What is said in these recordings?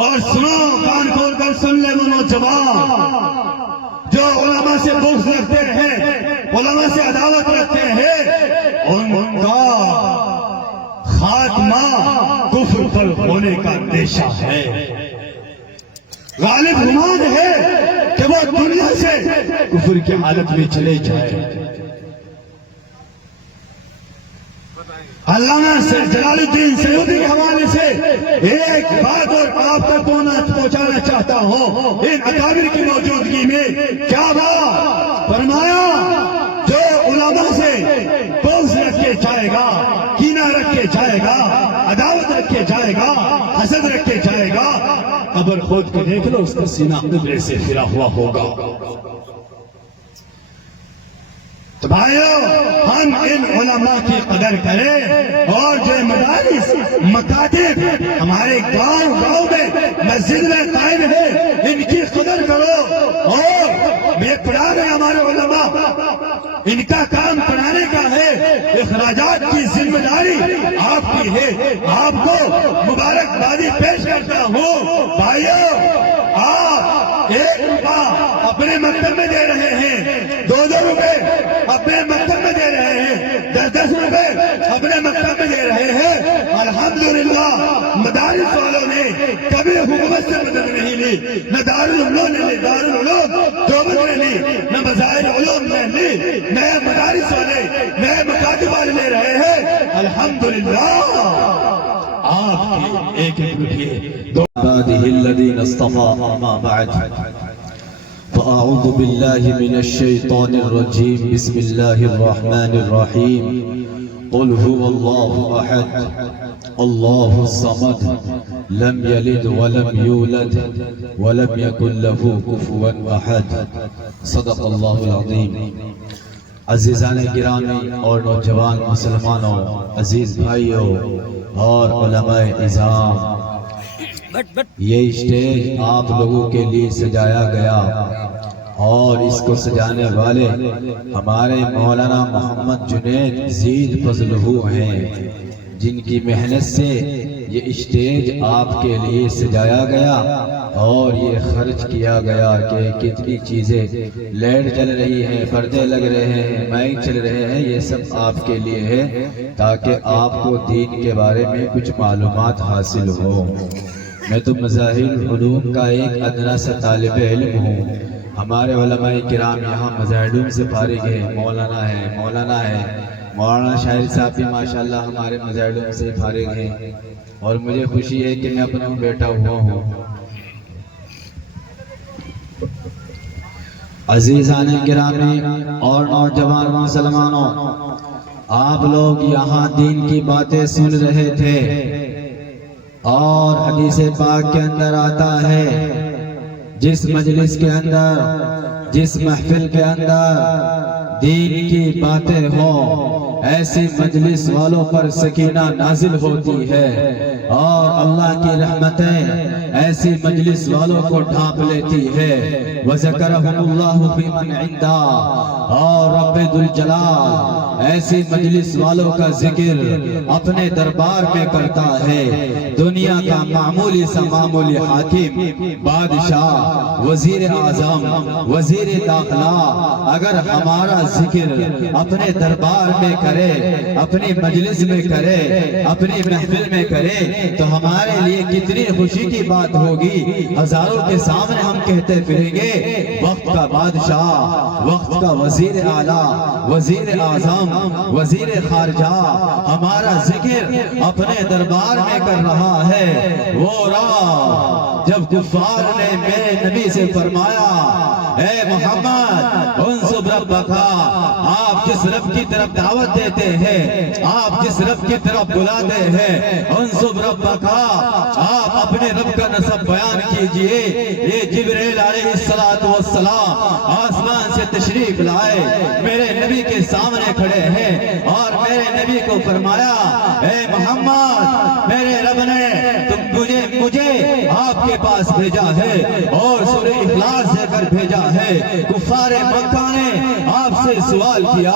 اور سنو، کان کھول کر سن لے وہ نوجوان جو علماء سے بغض رکھتے ہیں، علماء سے عداوت رکھتے ہیں، ان کا خاتمہ کفر پر ہونے کا اندیشہ ہے۔ غالب گمان ہے کہ وہ دنیا سے کفر کی حالت میں چلے جائے۔ علامہ جلال الدین سیوطی کے حوالے سے ایک بات اور آپ تک پہنچانا چاہتا ہوں، ان اکابر کی موجودگی میں کیا بات فرمایا؟ جو علماء سے بغض رکھ کے جائے گا، کینہ رکھ کے جائے گا، عداوت رکھ کے جائے گا، حسد رکھ کے جائے گا، قبر کھود کے دیکھ لو، اس کا سینہ قبر سے پھرا ہوا ہوگا۔ تو بھائیو، ہم ان علماء کی قدر کریں، اور جو مدارس مکاتب ہمارے گاؤں میں مسجد میں قائم ہے، ان کی قدر کرو۔ اور یہ پڑھا رہے ہمارے علماء، ان کا کام پڑھانے کا ہے، اخراجات کی ذمہ داری آپ کی ہے۔ آپ کو مبارکبادی پیش کرتا ہوں۔ بھائیو، آپ 1 روپیہ اپنے مکتب میں دے رہے ہیں، 2 روپے اپنے مکتب میں دے رہے ہیں، 10 روپے اپنے مکتب میں دے رہے ہیں۔ الحمدللہ مدارس والوں نے کبھی حکومت سے مدد نہیں لی، نہ دارالعلوم نے لی، دارالعلوم دیوبند نے لی، نہ مظاہر علوم نے لی، نئے مدارس والے، نئے مکاتب والے لے رہے ہیں۔ الحمدللہ آپ کی ایک روپیے عباده الذين اصطفى أما بعد فأعوذ بالله من الشيطان الرجيم بسم الله الرحمن الرحيم قل هو الله أحد الله الصمد لم يلد ولم يولد ولم يكن له كفوا أحد صدق الله العظيم۔ عزیزان گرامی اور نوجوان مسلمانوں، عزیز بھائیوں اور علماء اعظام، یہ اسٹیج آپ لوگوں کے لیے سجایا گیا، اور اس کو سجانے والے ہمارے مولانا محمد جنید زید فضلہ ہیں، جن کی محنت سے یہ اسٹیج آپ کے لیے سجایا گیا اور یہ خرچ کیا گیا کہ کتنی چیزیں، لائٹ چل رہی ہے، پردے لگ رہے ہیں، مائک چل رہے ہیں، یہ سب آپ کے لیے ہے تاکہ آپ کو دین کے بارے میں کچھ معلومات حاصل ہو۔ میں تو مظاہر علوم کا ایک ادنا سا طالب علم ہوں۔ ہمارے علماء کرام یہاں مظاہر علوم سے فارغ ہے، مولانا ہے، مولانا شاعر صاحب بھی ماشاءاللہ ہمارے مظاہر علوم سے فارغ ہیں، اور مجھے خوشی ہے کہ میں اپنا بیٹا ہوا ہوں۔ عزیزان گرامی اور نوجوان مسلمانوں، آپ لوگ یہاں دین کی باتیں سن رہے تھے، اور حدیث پاک کے اندر آتا ہے جس مجلس کے اندر، جس محفل کے اندر دین کی باتیں ہوں، ایسی مجلس والوں پر سکینہ نازل ہوتی ہے، اور اللہ کی رحمتیں ایسی مجلس والوں کو ڈھانپ لیتی ہے۔ وَذَكَرَهُمُ اللَّهُ فِي مَنْ عِنْدَهُ، اور رب ذوالجلال ایسی مجلس والوں کا ذکر اپنے دربار میں کرتا ہے۔ دنیا کا معمولی سا معمولی حاکم، بادشاہ، وزیر اعظم، وزیر داخلہ اگر ہمارا ذکر اپنے دربار میں کرے، اپنی مجلس میں کرے، اپنی محفل میں کرے، تو ہمارے لیے کتنی خوشی کی بات ہوگی۔ ہزاروں کے سامنے ہم کہتے پھریں گے، وقت کا بادشاہ، وقت کا وزیر اعلیٰ، وزیر اعظم، وزیر خارجہ ہمارا ذکر اپنے دربار میں کر رہا ہے۔ وہ رات جب کفار نے میرے نبی سے فرمایا، اے محمد انصب ربک، آپ جس رب کی طرف دعوت دیتے ہیں، آپ جس رب کی طرف بلاتے ہیں، انصب ربک، آپ اپنے رب کا نسب بیان کیجئے۔ یہ جبرائیل علیہ السلام آسمان سے تشریف لائے، میرے نبی کے سامنے کھڑے ہیں، اور میرے نبی کو فرمایا، اے محمد میرے رب نے مجھے آپ کے پاس بھیجا ہے، اور سورہ اخلاص دے کر بھیجا ہے۔ کفار مکہ نے آپ سے سوال کیا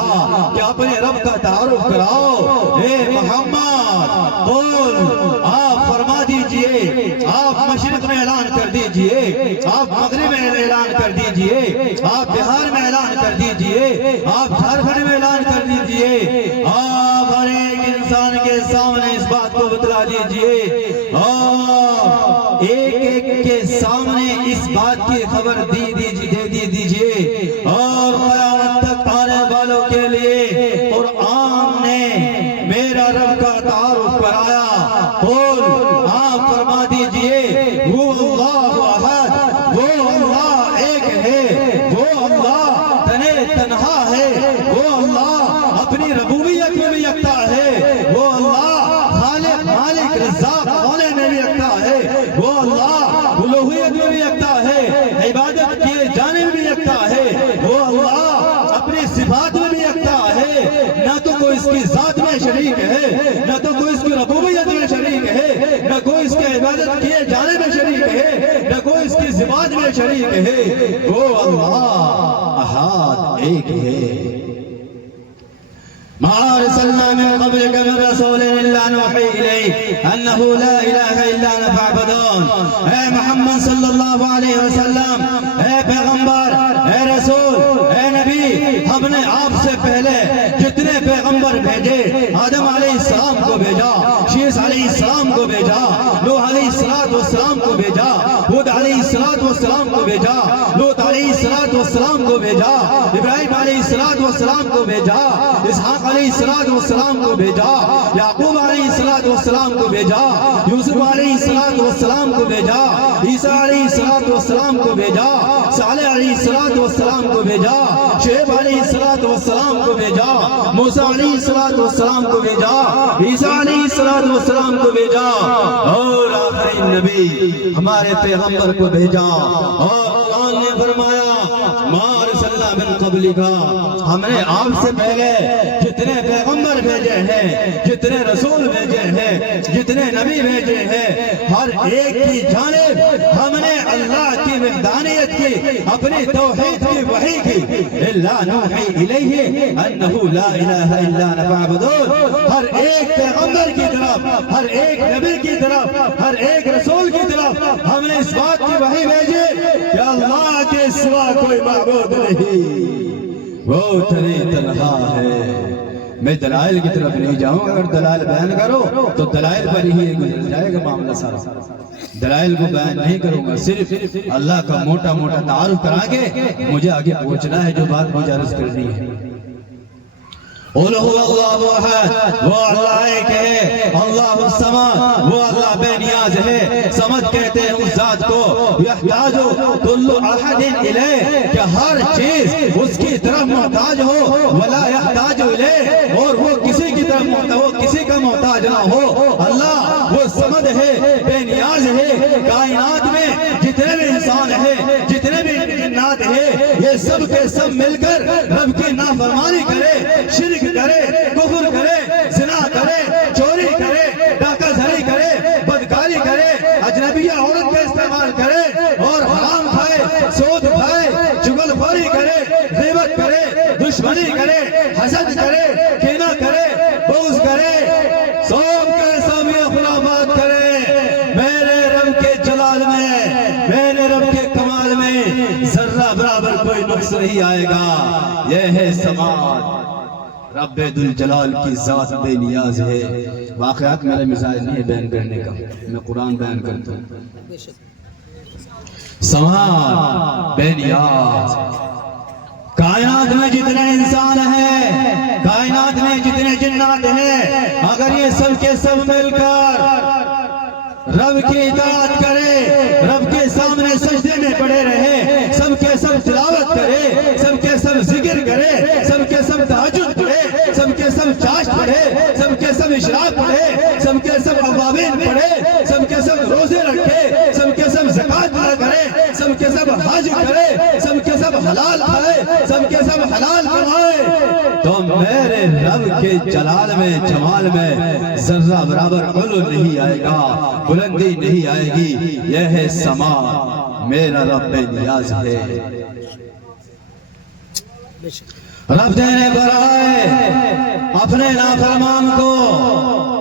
کہ اپنے رب کا تعارف کراؤ۔ اے محمد قل، آپ فرما دیجئے، آپ مشرق میں اعلان کر دیجئے، آپ مغرب میں اعلان کر دیجئے، آپ بہار میں اعلان کر دیجئے، آپ جھارکھنڈ میں اعلان کر دیجئے، آپ ہر ایک انسان کے سامنے اس بات کو بتلا دیجئے، اور ایک ایک کے سامنے اس بات کی خبر دے دیجئے، اور قیامت تک آنے والوں کے لیے قرآن نے میرا رب کا تعارف کرایا۔ قول آپ فرما دیجئے وہ اللہ احد، وہ اللہ ایک ہے، وہ اللہ تنہا ہے، وہ اللہ اپنی ربوبیت میں بھی یکتا ہے، وہ اللہ خالق مالک رزاق ہونے میں بھی یکتا ہے، وہ اللہ الوہیت میں بھی یکتا ہے، عبادت کیے جانے میں بھی یکتا ہے، وہ اللہ اپنی صفات میں بھی یکتا ہے، نہ تو کوئی اس کی ذات میں شریک ہے، نہ تو کوئی اس کی ربوبیت میں شریک ہے، نہ کوئی اس کی عبادت کیے جانے میں شریک ہے، نہ کوئی اس کی صفات میں شریک ہے، وہ اللہ احد ایک ہے۔ ما ارسلنا من قبلك من رسول الا نوحي اليه انه لا اله الا انا فاعبدون۔ اے محمد صلی اللہ علیہ وسلم، اے پیغمبر، اے رسول، اے نبی، ہم نے آپ سے پہلے جتنے پیغمبر بھیجے، آدم علیہ السلام کو بھیجا، شیس علیہ السلام کو بھیجا، نوح علیہ السلام کو بھیجا، ہود علیہ السلام کو بھیجا، لوط علیہ السلام کو بھیجا، ابراہیم علیہ السلام کو بھیجا، اسحاق علیہ السلام کو بھیجا، یعقوب علیہ السلام کو بھیجا، یوسف علیہ السلام کو بھیجا، عیسیٰ علیہ السلام کو بھیجا، صالح علیہ السلام کو بھیجا، شعیب علیہ السلام کو بھیجا، موسیٰ علیہ السلام کو بھیجا، عیسیٰ علیہ السلام کو بھیجا، اور آخری نبی ہمارے پیغمبر کو بھیجا۔ اور قرآن نے فرمایا ما ارسلنا من قبلک، ہم نے آپ سے پہلے جتنے پیغمبر بھیجے ہیں، جتنے رسول بھیجے ہیں، جتنے نبی بھیجے ہیں، ہر ایک کی جانب ہم نے اللہ کی وحدانیت کی، اپنی توحید کی وحی کی، الا نوحی الیہ انہ لا الہ الا انا فاعبدون۔ ہر ایک پیغمبر کی طرف، ہر ایک نبی کی طرف، ہر ایک رسول کی طرف ہم نے اس بات کی وحی بھیجی کہ اللہ کے سوا کوئی معبود نہیں، وہ تنہا ہے۔ میں دلائل کی طرف نہیں جاؤں، اگر دلائل بیان کرو تو دلائل پر ہی گزر جائے گا معاملہ سارا۔ دلائل کو بیان نہیں کروں گا، صرف اللہ کا موٹا موٹا تعارف کرا کے مجھے آگے پہنچنا ہے جو بات مجھے عرض کرنی ہے۔ قل هو اللہ احد، وہ اللہ ایک ہے، اللہ الصمد، وہ اللہ بے نیاز ہے۔ صمد کہتے ہیں اس ذات کو، یحتاج کل احد الیہ، کہ ہر چیز اس کی طرف محتاج ہو، ولا یحتاج الیہ، اور وہ کسی کی طرف محتاج ہو، کسی کا محتاج نہ ہو۔ اللہ وہ صمد ہے، بے نیاز ہے۔ کائنات میں جتنے بھی انسان ہیں، جتنے بھی جنات ہیں، یہ سب کے سب مل کر رب کی نافرمانی کرے، شرک کرے، کفر کرے، زنا کرے، چوری کرے، ڈاکہ زنی کرے، بدکاری کرے، اجنبیہ عورت کا استعمال کرے، اور حرام کھائے، سود کھائے، چغل خوری کرے، غیبت کرے، دشمنی کرے، حسد کرے، کینہ کرے، بغض کرے، سب کے سب یہ خرافات کرے، میرے رب کے جلال میں، میرے رب کے کمال میں ذرہ برابر کوئی نقص نہیں آئے گا۔ یہ ہے سماعت، رب ذوالجلال کی ذات بے نیاز ہے۔ واقعات میرا مزاج نہیں ہے بیان کرنے کا، میں قرآن بیان کرتا ہوں۔ سماعت بے نیاز، کائنات میں جتنے انسان ہیں، کائنات میں جتنے جنات ہیں، اگر یہ سب کے سب مل کر رب کی اطاعت کرے، رب کے سامنے سجدے میں پڑے رہے، سب کے سب تلاوت کرے، سب کے سب ذکر کرے، سب کے سب تہجد پڑھے، سب کے سب چاشت پڑھے، سب کے سب اشراق پڑھے، سب کے سب اوابین پڑھے، سب کے سب روزے رکھے، سب کے سب زکوٰۃ ادا کرے، سب کے سب حج کرے، سب کے سب حلال کھائے، سب کے سب حلال کمائے، تو میرے رب کے جلال میں، جمال میں ذرہ برابر علو نہیں آئے گا، بلندی نہیں آئے گی۔ یہ ہے سما، میرا رب بے نیاز ہے۔ رب دینے پر آئے اپنے نافرمان کو،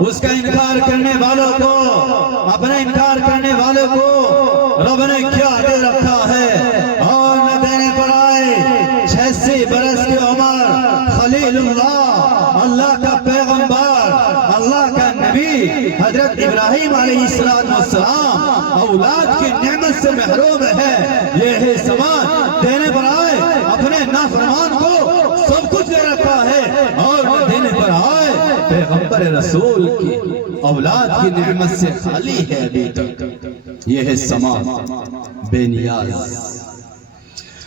اس کا انکار کرنے والوں کو، اپنے انکار کرنے والوں کو رب نے کیا دے رکھا ہے اور نہ دینے پر آئے۔ 86 برس کی عمر، خلیل اللہ، اللہ کا پیغمبر، اللہ کا نبی حضرت ابراہیم علیہ السلام اولاد کی نعمت سے محروم ہے۔ یہ ہے سامان دینے پر آئے، اپنے نافرمان کو سب کچھ دے رکھا ہے اور نہ دینے پر آئے پیغمبر رسول کی اولاد کی نعمت سے خالی ہے ابھی تک۔ یہ ہے سامان بے نیاز،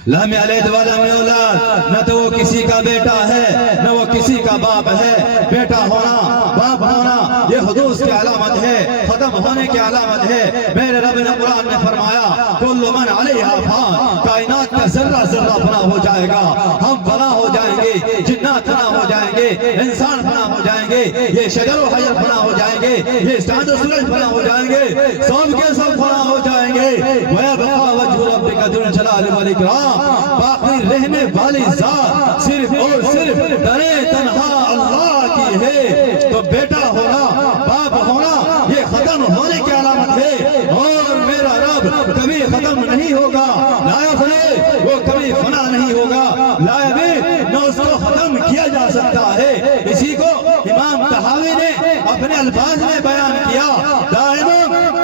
لم یلد ولم یولد، نہ تو وہ کسی کا بیٹا ہے نہ وہ کسی کا باپ ہے۔ بیٹا ہونا، باپ ہونا یہ حدوث کی علامت ہے، ختم ہونے کی علامت ہے۔ میرے رب نے قرآن میں فرمایا کل من علیہا فان، کائنات کا ذرہ ذرہ فنا ہو جائے گا، ہم فنا ہو جائیں گے، جنات فنا ہو جائیں گے، انسان فنا ہو جائیں گے، یہ شجر و حجر فنا ہو جائیں گے، یہ چاند و سورج فنا ہو جائیں گے، سب کے سب فنا ہو جائیں گے۔ وَيَبْقَى وَجْهُ رَبِّكَ ذُو الْجَلَالِ وَالْإِكْرَامِ، باقی رہنے والی ذات صرف اور صرف تنے تنہا اللہ کی ہے۔ تو بیٹا ہونا، باپ ہونا یہ ختم ہونے کی علامت ہے، اور میرا رب کبھی ختم نہیں ہوگا، لا یفنی، وہ کبھی فنا نہیں ہوگا، لا یبید، نہ اس کو ختم کیا جا سکتا ہے۔ اسی کو امام طحاوی نے اپنے الفاظ میں بیان کیا، دائم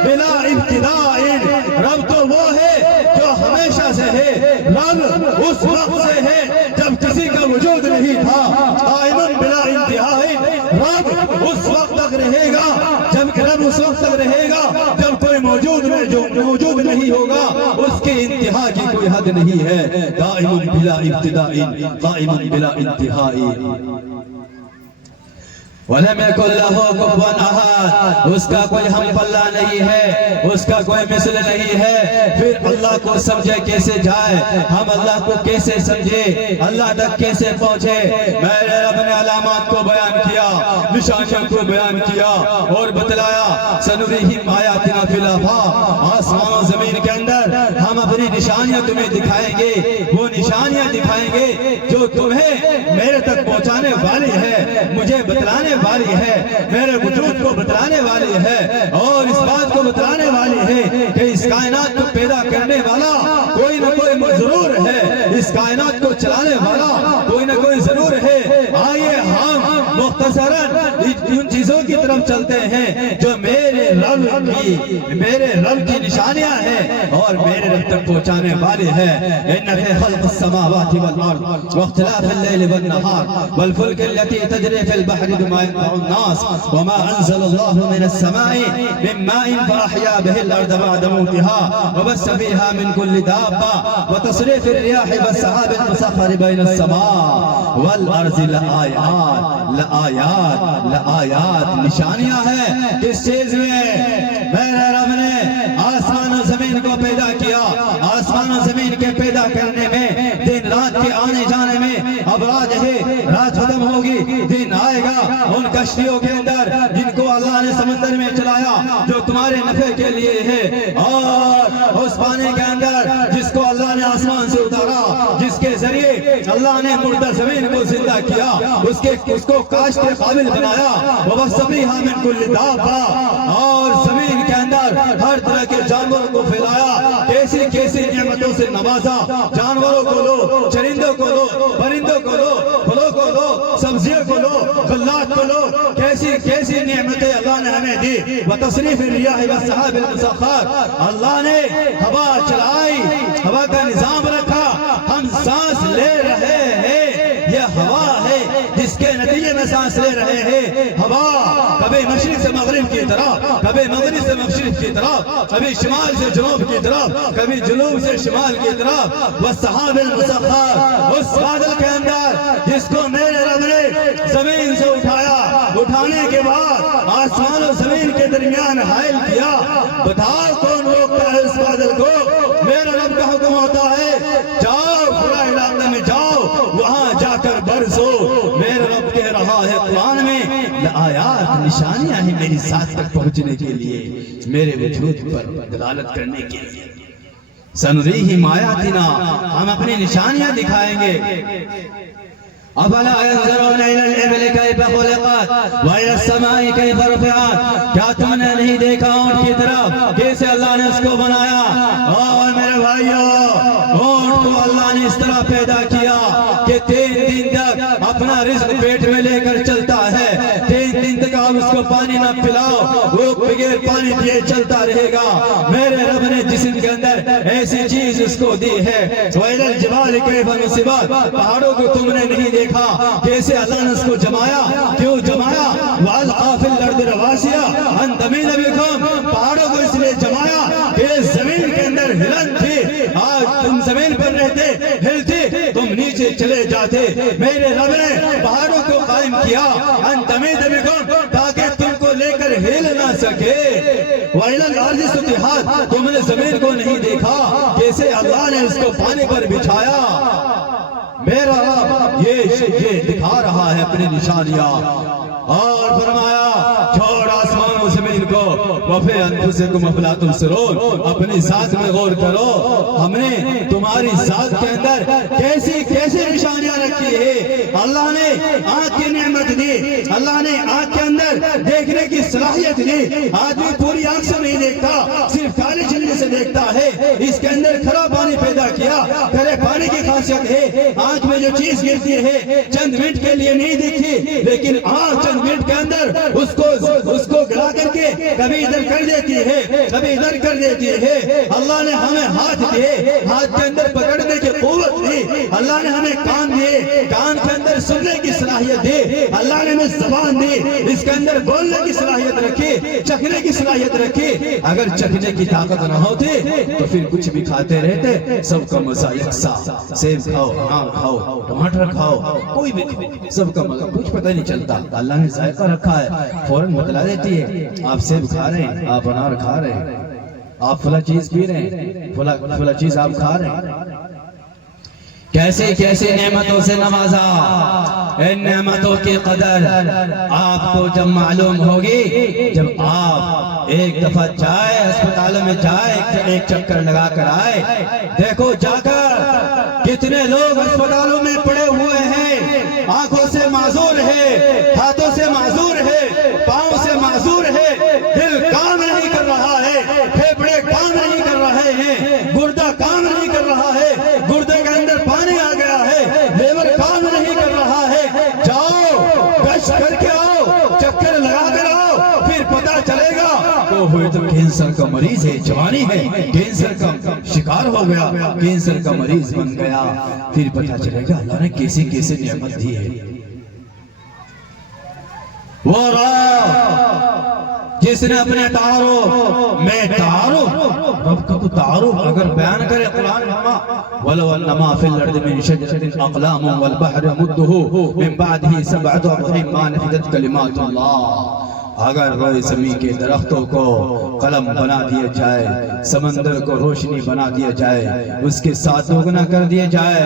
بلا ابتداء، رب تو وہ ہے جو ہمیشہ سے ہے، رب اس وقت سے ہے جب کسی کا وجود نہیں تھا، قائم بلا انتہا، رب اس وقت تک رہے گا جب رب اس وقت تک رہے گا جب کوئی موجود نہیں ہوگا، اس کی انتہا کی کوئی حد نہیں ہے۔ قائم بلا ابتداء، قائم بلا انتہا، وَلَمْ يَكُنْ لَهُ كُفُوًا أَحَدٌ، اس کا کوئی ہم پلہ نہیں ہے، اس کا کوئی مثل نہیں ہے۔ پھر اللہ کو سمجھے کیسے جائے، ہم اللہ کو کیسے سمجھے، اللہ تک کیسے پہنچے۔ میرے رب نے علامات کو بیان کیا، نشانیوں کو بیان کیا اور بتلایا سنُرِیہِمْ آیاتنا فی الآفاق، آسمان و زمین کے اندر ہم اپنی نشانیاں تمہیں دکھائیں گے، وہ نشانیاں دکھائیں گے جو تمہیں میرے تک پہنچانے والی ہے، مجھے بتلانے والی ہے، میرے وجود کو بتلانے والی ہے، اور اس بات کو بتلانے والی ہے کہ اس کائنات کو پیدا کرنے والا کوئی نہ کوئی ضرور ہے، اس کائنات کو چلانے والا کوئی نہ کوئی ضرور ہے۔ آئیے ہم مختصراً ان چیزوں کی طرف چلتے ہیں جو میرے رب کی نشانیاں ہیں اور میرے رب تک پہنچانے والی ہے۔ ان فی خلق السماوات والارض واختلاف اللیل والنہار والفلک التي تجری فی البحر بما ينفع الناس وما انزل الله من السماء من ماء فاحيا به الارض بعد موتها وبث فيها من كل دابة وتصريف الرياح والسحاب المسخر بين السماء والارض لآیات، نشانیاں ہیں کس چیز میں؟ میرے رب نے آسمان و زمین کو پیدا کیا، آسمان و زمین کے پیدا کرنے میں، دن رات کے آنے جانے میں، اب رات ہے، رات ختم ہوگی، دن آئے گا، ان کشتیوں کے اندر جن کو اللہ نے سمندر میں چلایا جو تمہارے نفع کے لیے ہے، اور اس پانی کے اندر جس کو اللہ نے آسمان سے اتارا، جس کے ذریعے اللہ نے مردہ زمین کو زندہ کیا، اس کو کاشت کے قابل بنایا، وَبَثَّ فِيهَا مِن كُلِّ دَابَّةٍ، اور زمین کے اندر ہر طرح کے جانوروں کو پھیلایا، کیسی کیسی نعمتوں سے نوازا، جانوروں کو لو، چرندوں کو لو، پرندوں کو لو، پھلوں کو لو، سبزیوں کو لو، غلات کو لو، کیسی کیسی نعمتیں اللہ نے ہمیں دی۔ وتصریف الریاح والسحاب المسخر، اللہ نے ہوا چلائی، ہوا کا نظام رکھا، ہم سانس لے رہے ہیں، یہ ہوا ہے جس کے نتیجے میں سانس لے رہے ہیں۔ ہوا کبھی مشرق سے مغرب کی طرف، کبھی مغرب سے مشرق کی طرف، کبھی شمال سے جنوب کی طرف، کبھی جنوب سے شمال کی طرف۔ والسحاب المسخر، اس بادل کے اندر جس کو میرے رب نے زمین سے اٹھایا، اٹھانے کے بعد آسمان و زمین کے درمیان حائل کیا۔ بتاؤ کون روکتا ہے اس بادل کو؟ میرے رب کا حکم ہوتا ہے، جاؤ پورا علاقے میں جاؤ، وہاں جا کر برسو۔ میرے رب کہہ رہا ہے قرآن میں، آیات نشانیاں ہیں میری ذات تک پہنچنے کے لیے، میرے وجود پر دلالت کرنے کے لیے۔ سنریہم آیاتنا، ہم اپنی نشانیاں دکھائیں گے۔ افلا ينظرون الى الابل كيف خلقت والى السماء كيف رفعت، کیا تم نے نہیں دیکھا اونٹ کی طرف کیسے اللہ نے اس کو بنایا؟ اور میرے بھائیوں اونٹ کو اللہ نے اس طرح پیدا کیا کہ 3 دن تک اپنا رزق پیٹ میں لے کر چلتا ہے. 3 دن تک آپ اس کو پانی نہ پلاؤ وہ بغیر پانی دیے چلتا رہے گا. میرے رب نے جسم کے اندر ایسی چیز اس کو دی ہے. وَإِلَى الْجِبَالِ كَيْفَ نُصِبَتْ پہاڑوں کو تم نے نہیں دیکھا کیسے اللہ نے اس کو جمایا. کیوں جمایا؟ وَأَلْقَى فِي الْأَرْضِ رَوَاسِيَ أَن تَمِيدَ بِكُمْ پہاڑوں کو اس لیے جمایا کہ زمین کے اندر ہلن تھی. آج تم زمین پر رہتے ہلتے تم نیچے چلے جاتے. میرے رب نے پہاڑوں کو قائم کیا ان تمید بکم تاکہ تم کو لے کر ہل نہ سکے. وَإِلَى الْأَرْضِ سُطِحَتْ تم نے زمین کو نہیں دیکھا کیسے اللہ نے اس کو پانی پر بچھایا. میرا رب یہ دکھا رہا ہے اپنی نشانیاں اور فرمایا چھوڑ آسمان و زمین کو وَفِي أَنفُسِكُمْ أَفَلَا تُبْصِرُونَ اپنی ذات میں غور کرو. ہم نے تمہاری ذات کے اندر کیسی کیسی نشانیاں رکھی ہے. اللہ نے آنکھ کی نعمت دی. اللہ نے آنکھ کے اندر دیکھنے کی صلاحیت دی. آدمی پوری آنکھ سے نہیں دیکھتا صرف کالی جھلی سے دیکھتا ہے. اس کے اندر کھرا پانی پیدا کیا. کھرے پانی کی خاصیت ہے آنکھ میں جو چیز گرتی ہے چند منٹ کے لیے نہیں دکھتی لیکن آنکھ چند منٹ کے اندر اس کو گلا کر کے کبھی ادھر کر دیتی ہے کبھی ادھر کر دیتی ہے. اللہ نے ہمیں ہاتھ دیے ہاتھ کے اندر پکڑنے کی قوت دی. اللہ نے ہمیں کان دیے کان کے اندر سننے کی صلاحیت دی. اللہ نے ہمیں زبان دی اس کے اندر بولنے کی صلاحیت رکھی چکھنے کی صلاحیت رکھی. اگر چکھنے کی طاقت نہ ہوتی تو پھر کچھ بھی کھاتے رہتے. سب کا مزہ یکساں. سیب کھاؤ آم کھاؤ ٹماٹر کھاؤ کوئی بھی سب کا مزہ کچھ پتہ نہیں چلتا. اللہ نے ذائقہ رکھا ہے فوراً بتلا دیتی ہے آپ سیب کھا رہے ہیں آپ انار کھا رہے ہیں آپ فلاں چیز پی رہے ہیں فلاں چیز آپ کھا رہے ہیں. کیسے کیسے نعمتوں سے نوازا. ان نعمتوں کی قدر آپ کو جب معلوم ہوگی جب آپ ایک دفعہ جائے اسپتالوں میں جائے ایک چکر لگا کر آئے. دیکھو جا کر کتنے لوگ اسپتالوں میں پڑے ہوئے ہیں. آنکھوں سے معذور ہے ہاتھوں سے معذور ہے پاؤں سے معذور ہے. دل کام نہیں کر رہا ہے پھیپھڑے کام نہیں کر رہے ہیں گردہ کام نہیں کر رہا ہے گردے کے اندر پانی آ گیا ہے لیور کام نہیں کر رہا ہے. جاؤ گشت کر کے آؤ چکر لگا کر آؤ پھر پتہ چلے گا وہ ہوئے تو کینسر کا مریض ہے جوانی ہے کینسر کا شکار ہو گیا کینسر کا مریض بن گیا. پھر پتہ چلے گا اللہ نے کیسی کیسی نعمت دی ہے. وہ جس نے اپنے تعارف میں تعارف رب کا تو تعارف اگر بیان کرے قرآن وَلَوْ أَنَّ مَا فِي الْأَرْضِ مِن شَجَرَةٍ أَقْلَامٌ وَالْبَحْرُ يَمُدُّهُ مِن بَعْدِهِ سَبْعَةُ أَبْحُرٍ مَا نَفِدَتْ كَلِمَاتُ اللَّهِ. اگر روئے زمین کے درختوں کو قلم بنا دیا جائے سمندر کو روشنی بنا دیا جائے اس کے ساتھ دوگنا کر دیا جائے.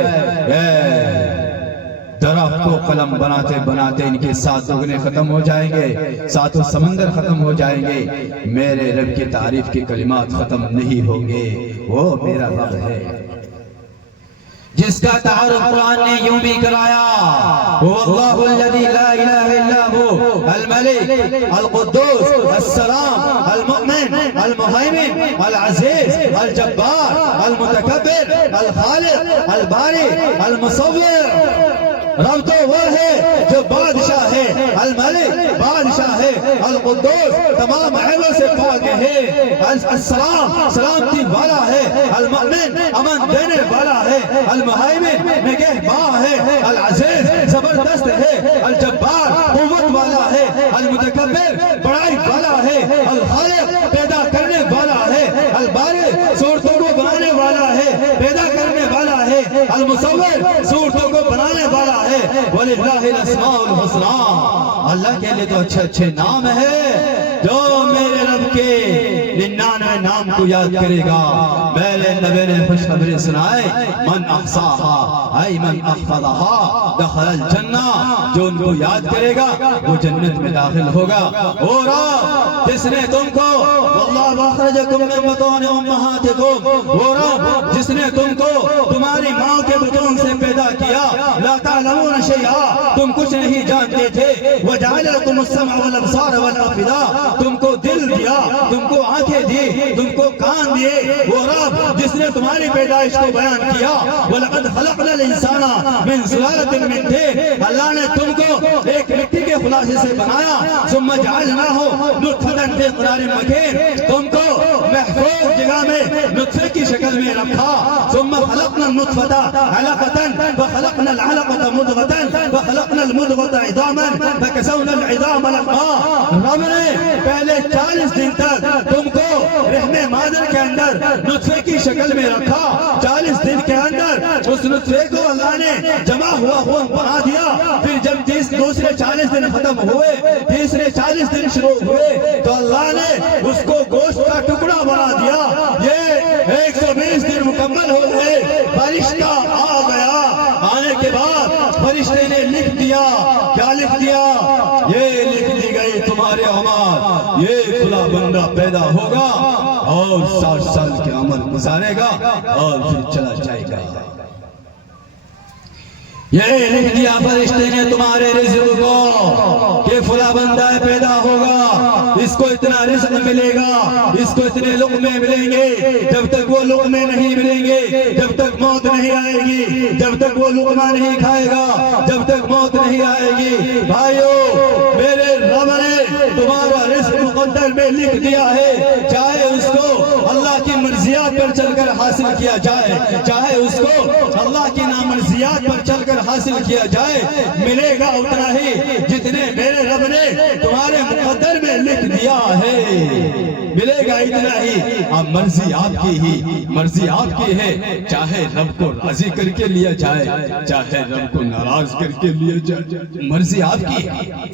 درخت کو قلم بناتے بناتے ان کے ساتھ دوگنے ختم ہو جائیں گے ساتوں سمندر ختم ہو جائیں گے. میرے رب کی تعریف کے کلمات ختم نہیں ہوں گے. وہ میرا رب ہے جس کا تعارف قرآن نے یوں بھی کرایا. واللہ الذی لا الہ الا هو الملک القدوس السلام المؤمن المہیمن العزیز الجبار المتکبر الخالق الباری المصور. رب تو وہ ہے جو بادشاہ ہے الملک بادشاہ ہے القدوس تمام عیبوں سے پاک ہے السلام سلامتی والا ہے المؤمن امن دینے والا ہے المہیمن نگہباں ہے العزیز زبردست ہے الجبار قوت والا ہے المتکبر بڑائی والا ہے الخالق پیدا کرنے والا ہے الباری صورتوں کو بنانے والا ہے پیدا کرنے والا ہے المصور صورتوں کو بنانے والا ہے. وَلِلَّهِ الْأَسْمَاءُ الْحُسْنَى اللہ کے لئے تو اچھے اچھے نام ہے. جو میرے رب کے 99 نام کو یاد کرے گا میرے نبی نے خوشخبری سنائے من احصاها ای من احفظها دخل الجنہ. جو ان کو یاد کرے گا وہ جنت میں داخل ہوگا. اور جس نے تم کو واللہ اخرجکم من بطون امہاتکم وہ رب جس نے تم کو تمہاری ماں کے بطون سے پیدا کیا لا تعلمون شیئا تم کچھ نہیں جانتے تھے. وجعل لكم السمع والابصار والافئدہ تم کو دل دیا تم کو آنکھیں دی تم کو کان قرآن دیے وہ رب جس نے تمہاری پیدائش کو بیان کیا وَلَقَدْ خَلَقْنَا الْإِنسَانَ مِنْ سُلَالَةٍ مِنْ طِينٍ اللہ نے تم کو ایک مٹی کے خلاصے سے بنایا ثُمَّ جَعَلْنَاهُ نُطْفَةً فِي قَرَارٍ مَكِينٍ تم کو محفوظ جگہ میں نطفے کی شکل میں رکھا ثُمَّ خَلَقْنَا النُّطْفَةَ عَلَقَةً فَخَلَقْنَا الْعَلَقَةَ مُضْغَةً فَخَلَقْنَا الْمُضْغَةَ عِظَامًا فَكَسَوْنَا الْعِظَامَ لَحْمًا رب نے پہلے 40 دن تک تم کو رحم مادر کے اندر نطفے کی شکل میں رکھا 40 دن کے اندر اس نطفے کو اللہ نے جمع ہوا بنا دیا پھر جب دوسرے 40 دن ختم ہوئے تیسرے 40 دن شروع ہوئے تو اللہ نے اس کو گوشت کا ٹکڑا بنا دیا یہ 120 دن مکمل ہو گئے فرشتہ آ گیا آنے کے بعد فرشتے نے لکھ دیا کیا لکھ دیا یہ لکھ دی گئی تمہارے اعمال یہ کھلا بندہ پیدا ہوگا اور 60 سال کے عمل گزارے گا اور پھر چلا جائے گا یہ لکھ دیا فرشتے نے تمہارے رزق کو کہ فلاں بندہ پیدا ہوگا اس کو اتنا رزق ملے گا اس کو اتنے لقمے ملیں گے جب تک وہ لقمے نہیں ملیں گے جب تک موت نہیں آئے گی جب تک وہ لقمہ نہیں کھائے گا جب تک موت نہیں آئے گی بھائیو میرے رب نے تمہارا رزق مقدر میں لکھ دیا ہے چاہے اس کو اللہ کی مرضیات پر چل کر حاصل کیا جائے چاہے اس کو اللہ کی نامرضیات پر چل کر حاصل کیا جائے ملے گا اتنا ہی جتنے میرے رب نے تمہارے مقدر میں لکھ دیا ہے ملے گا اتنا ہی اب مرضی آپ کی ہے چاہے رب کو راضی کر کے لیا جائے چاہے رب کو ناراض کر کے لیا جائے مرضی آپ کی ہے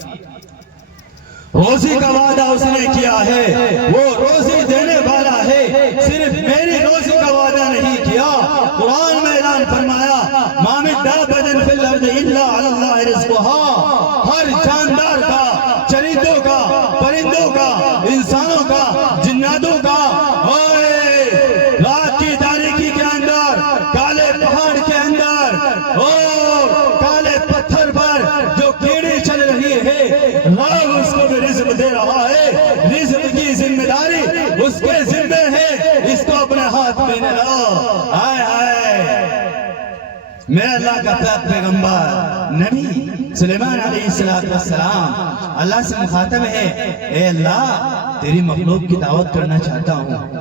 روزی کا وعدہ اس نے کیا ہے وہ روزی دینے والا ہے صرف میری روزی کا وعدہ نہیں کیا قرآن میں اعلان فرمایا مَا مِن دَابَّةٍ فِي الْأَرْضِ إِلَّا عَلَى اللَّهِ رِزْقُهَا ہر جاندار کا چرندوں کا پرندوں کا انسانوں کا جناتوں کا رات کی تاریکی کے اندر کالے پہاڑ کے اندر اور کالے پتھر پر جو کیڑی چل رہی ہے رب اس کو بھی رزق دے رہا ہے رزق کی ذمہ داری اس کے ذمہ ہے اس کو اپنے ہاتھ میں نہ لاؤ آئے آئے میرے اللہ کا پیغمبر نبی سلیمان علیہ السلام اللہ سے مخاطب ہے اے اللہ تیری مخلوق کی دعوت کرنا چاہتا ہوں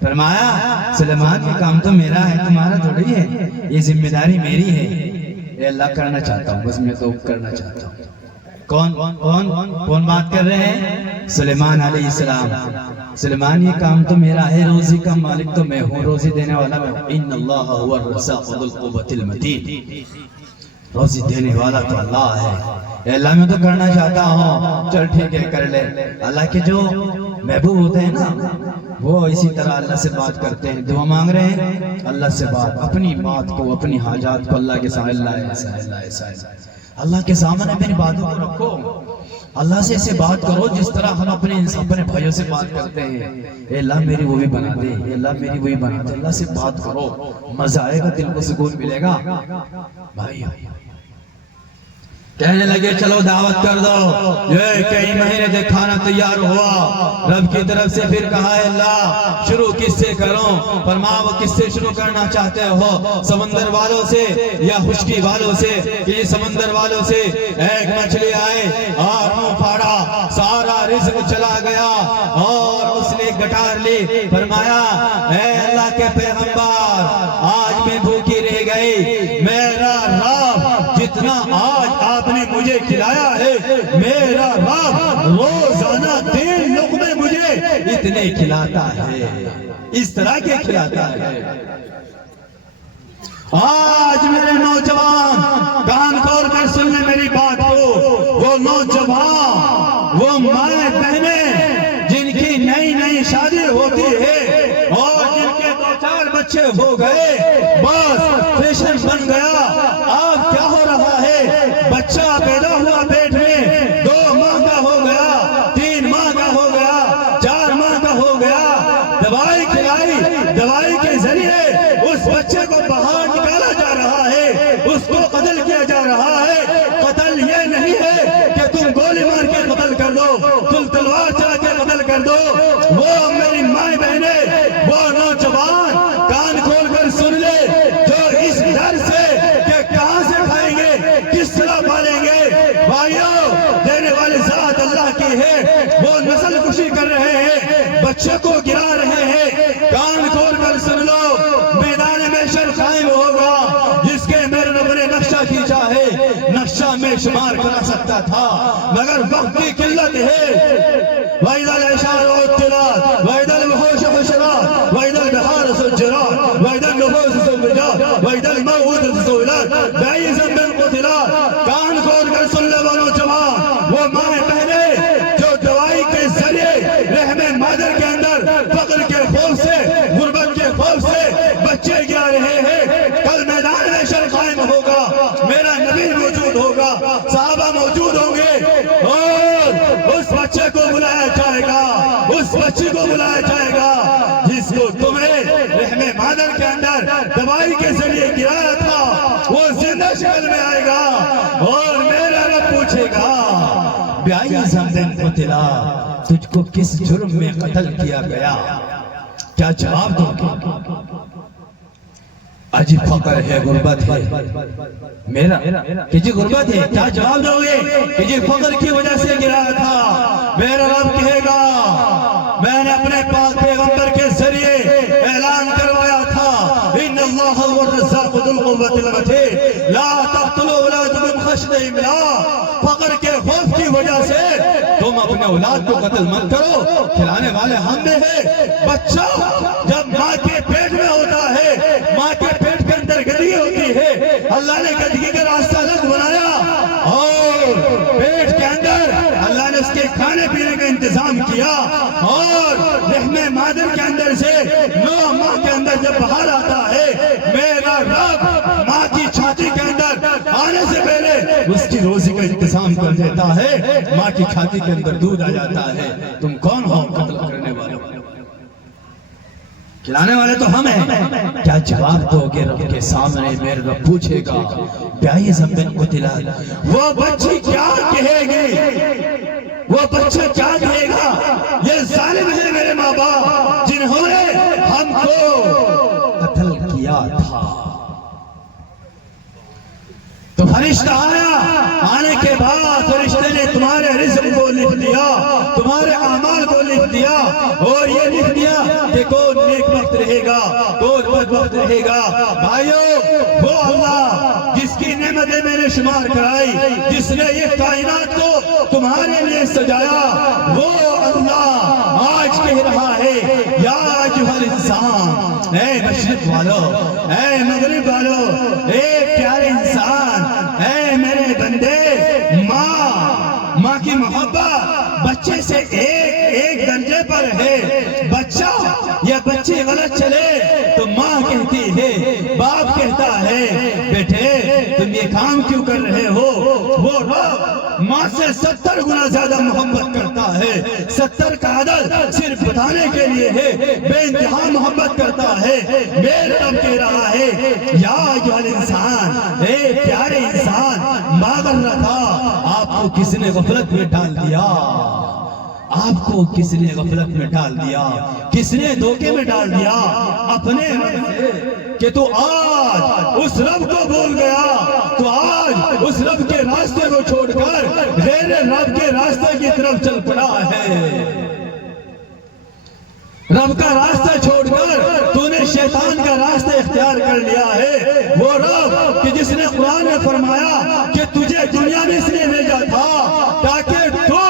فرمایا سلیمان کا کام تو میرا ہے تمہارا تھوڑی ہے یہ ذمہ داری میری ہے اے اللہ کرنا چاہتا ہوں بس میں تو کرنا چاہتا ہوں کون بات کر رہے ہیں سلیمان علیہ السلام سلیمان یہ کام تو میرا ہے روزی کا مالک تو میں ہوں روزی دینے والا میں ہوں ان اللہ هو الرزاق ذو القوة المتین روزی دینے والا تو اللہ ہے اے اللہ میں تو کرنا چاہتا ہوں چل ٹھیک ہے کر لے اللہ کے جو محبوب ہوتے ہیں نا وہ اسی طرح اللہ سے بات کرتے ہیں دعا مانگ رہے ہیں اللہ سے بات اپنی بات کو اپنی حاجات کو اللہ کے سامنے اللہ کے سامنے میری باتوں کو رکھو اللہ سے اسے بات کرو جس طرح ہم اپنے بھائیوں سے بات کرتے ہیں اے اللہ میری وہ بھی بنا دے اے اللہ میری وہی بنا دے اللہ سے بات کرو مزہ آئے گا دل کو سکون ملے گا بھائی کہنے لگے چلو دعوت کر دو یہ کئی مہینے سے کھانا تیار ہوا رب کی طرف سے پھر کہا ہے اللہ شروع کس سے کروں فرمایا وہ کس سے شروع کرنا چاہتے ہو سمندر والوں سے یا خشکی والوں سے کہ سمندر والوں سے ایک مچھلی آئے اور منہ پھاڑا سارا رزق چلا گیا اور اس نے گٹار لی فرمایا اے اللہ کے پیغمبر آج میں بھوکی رہ گئی میرا رب جتنا آج آپ نے مجھے کھلایا ہے میرا رب روزانہ 3 لقمے مجھے اتنے کھلاتا ہے اس طرح کے کھلاتا ہے آج میرے نوجوان کان کھول کر سن لیں میری بات کو وہ نوجوان وہ مائیں بہنیں جن کی نئی شادی ہوتی ہے اور جن کے 2-4 بچے ہو گئے بس فیشن بن گیا اب کیا ہو رہا ہے بچہ پیدا ہوا پیٹ میں 2 ماہ کا ہو گیا 3 ماہ کا ہو گیا 4 ماہ کا ہو گیا دوائی کھلائی دوائی کے ذریعے اس بچے کو باہر نکالا جا رہا ہے اس کو قتل کیا جا رہا ہے قتل یہ نہیں ہے کہ تم گولی مار کے قتل کر دو تم تلوار چلا کے قتل کر دو وہ میری مائیں بہنیں شمار کرا سکتا تھا، مگر وقت کی قلت ہے۔ وَإِذَا الْعِشَارُ عُطِّلَتْ وَإِذَا الْوُحُوشُ حُشِرَتْ وَإِذَا الْبِحَارُ سُجِّرَتْ وَإِذَا النُّفُوسُ زُوِّجَتْ وَإِذَا الْمَوْءُودَةُ سُئِلَتْ بِأَيِّ ذَنبٍ قُتِلَتْ۔ کان کھول کر سن لے وہ نوجوان، وہ مائیں بہنیں جو دوائی کے ذریعے رحم مادر کے اندر فقر کے خوف سے، غربت کے خوف سے بچے گرا رہے ہیں، کل میدان حشر قائم ہوگا، میرا نبی موجود ہوگا، صحابہ موجود ہوں گے، اور اس بچے کو بلایا جائے گا، اس بچے کو بلایا جائے گا جس کو تمہیں رحم مادر کے اندر دوائی کے ذریعے گرایا تھا، وہ زندہ شکل میں آئے گا اور میرا رب پوچھے گا بِأَيِّ ذَنبٍ قُتِلَ، تجھ کو کس جرم میں قتل کیا گیا؟ کیا جواب دو گے؟ عجیب فقر ہے، غربت ہے میرا کہ جی غربت ہے، کیا جواب دو گے کہ جی فقر کی وجہ سے گرایا تھا؟ میرا رب کہے گا میں نے اپنے پاک پیغمبر کے ذریعے اعلان کروایا تھا، ان اللہ هو الرزاق ذو القوة المتین، لا تقتلوا اولادکم خشیۃ املاق، فقر کے خوف کی وجہ سے تم اپنے اولاد کو قتل مت کرو، کھلانے والے ہم میں ہے۔ بچہ جب ماں کے پیٹ میں ہوتا ہے، ماں کے پیٹ کے اندر گدگی ہوتی ہے، اللہ نے گدگی کا راستہ الگ بنایا اور پیٹ کے اندر اللہ نے اس کے کھانے پینے کا انتظام کیا، اور رحم مادر کے اندر سے 9 ماہ کے اندر جب باہر آتا ہے، میرا رب ماں کی چھاتی کے اندر آنے سے پہلے اس کی روزی کا انتظام کر دیتا ہے، ماں کی چھاتی کے اندر دودھ آ جاتا ہے۔ تم کون ہو قتل کرنے والے؟ کھلانے والے تو ہم ہیں۔ کیا جواب دو گے رب کے سامنے؟ میرے رب پوچھے گا بِأَيِّ ذَنبٍ قُتِلَ، وہ بچی کیا کہے گی؟ وہ بچہ کیا کہے گا؟ یہ ظالم ہے میرے ماں باپ جنہوں نے ہم کو قتل کیا تھا۔ تو فرشتہ آیا، آنے کے بعد فرشتے نے تمہارے رزق کو لکھ دیا، تمہارے اعمال کو لکھ دیا، اور یہ لکھ دیا کہ کون نیک وقت رہے گا، کون بد وقت رہے گا۔ بھائیو، وہ اللہ جس کی نعمتیں میں نے شمار کرائی، جس نے یہ کائنات کو تمہارے لیے سجایا، وہ اللہ آج کہہ رہا ہے یا ایھا الانسان، اے مشرق والو، اے مغرب والو، اے پیارے انسان، اے میرے بندے، ماں کی محبت بچے سے ایک درجے پر ہے۔ بچہ یا بچی غلط چلے تو ماں کہتی ہے، باپ کہتا ہے بیٹے تم یہ کام کیوں کر رہے ہو؟ وہ رب ماں سے 70 گنا زیادہ محبت کرتا ہے۔ 70 کا عدد صرف بتانے کے لیے ہے، بے انتہا محبت کرتا ہے۔ میرے رب کہہ رہا ہے یا ایھا الانسان، اے پیارے انسان، ما غرک، آپ کو کس نے غفلت میں ڈال دیا؟ آپ کو کس نے غفلت میں ڈال دیا؟ کس نے دھوکے میں ڈال دیا؟ اپنے رب سے کہ تو آج اس رب کو بھول گیا، تو آج اس رب کے راستے کو چھوڑ کر غیر رب کے راستے کی طرف چل پڑا ہے۔ رب کا راستہ چھوڑ کر تو نے شیطان کا راستہ اختیار کر لیا ہے۔ وہ رب کہ جس نے قرآن میں فرمایا کہ تجھے دنیا میں اس لیے بھیجا تھا تاکہ تو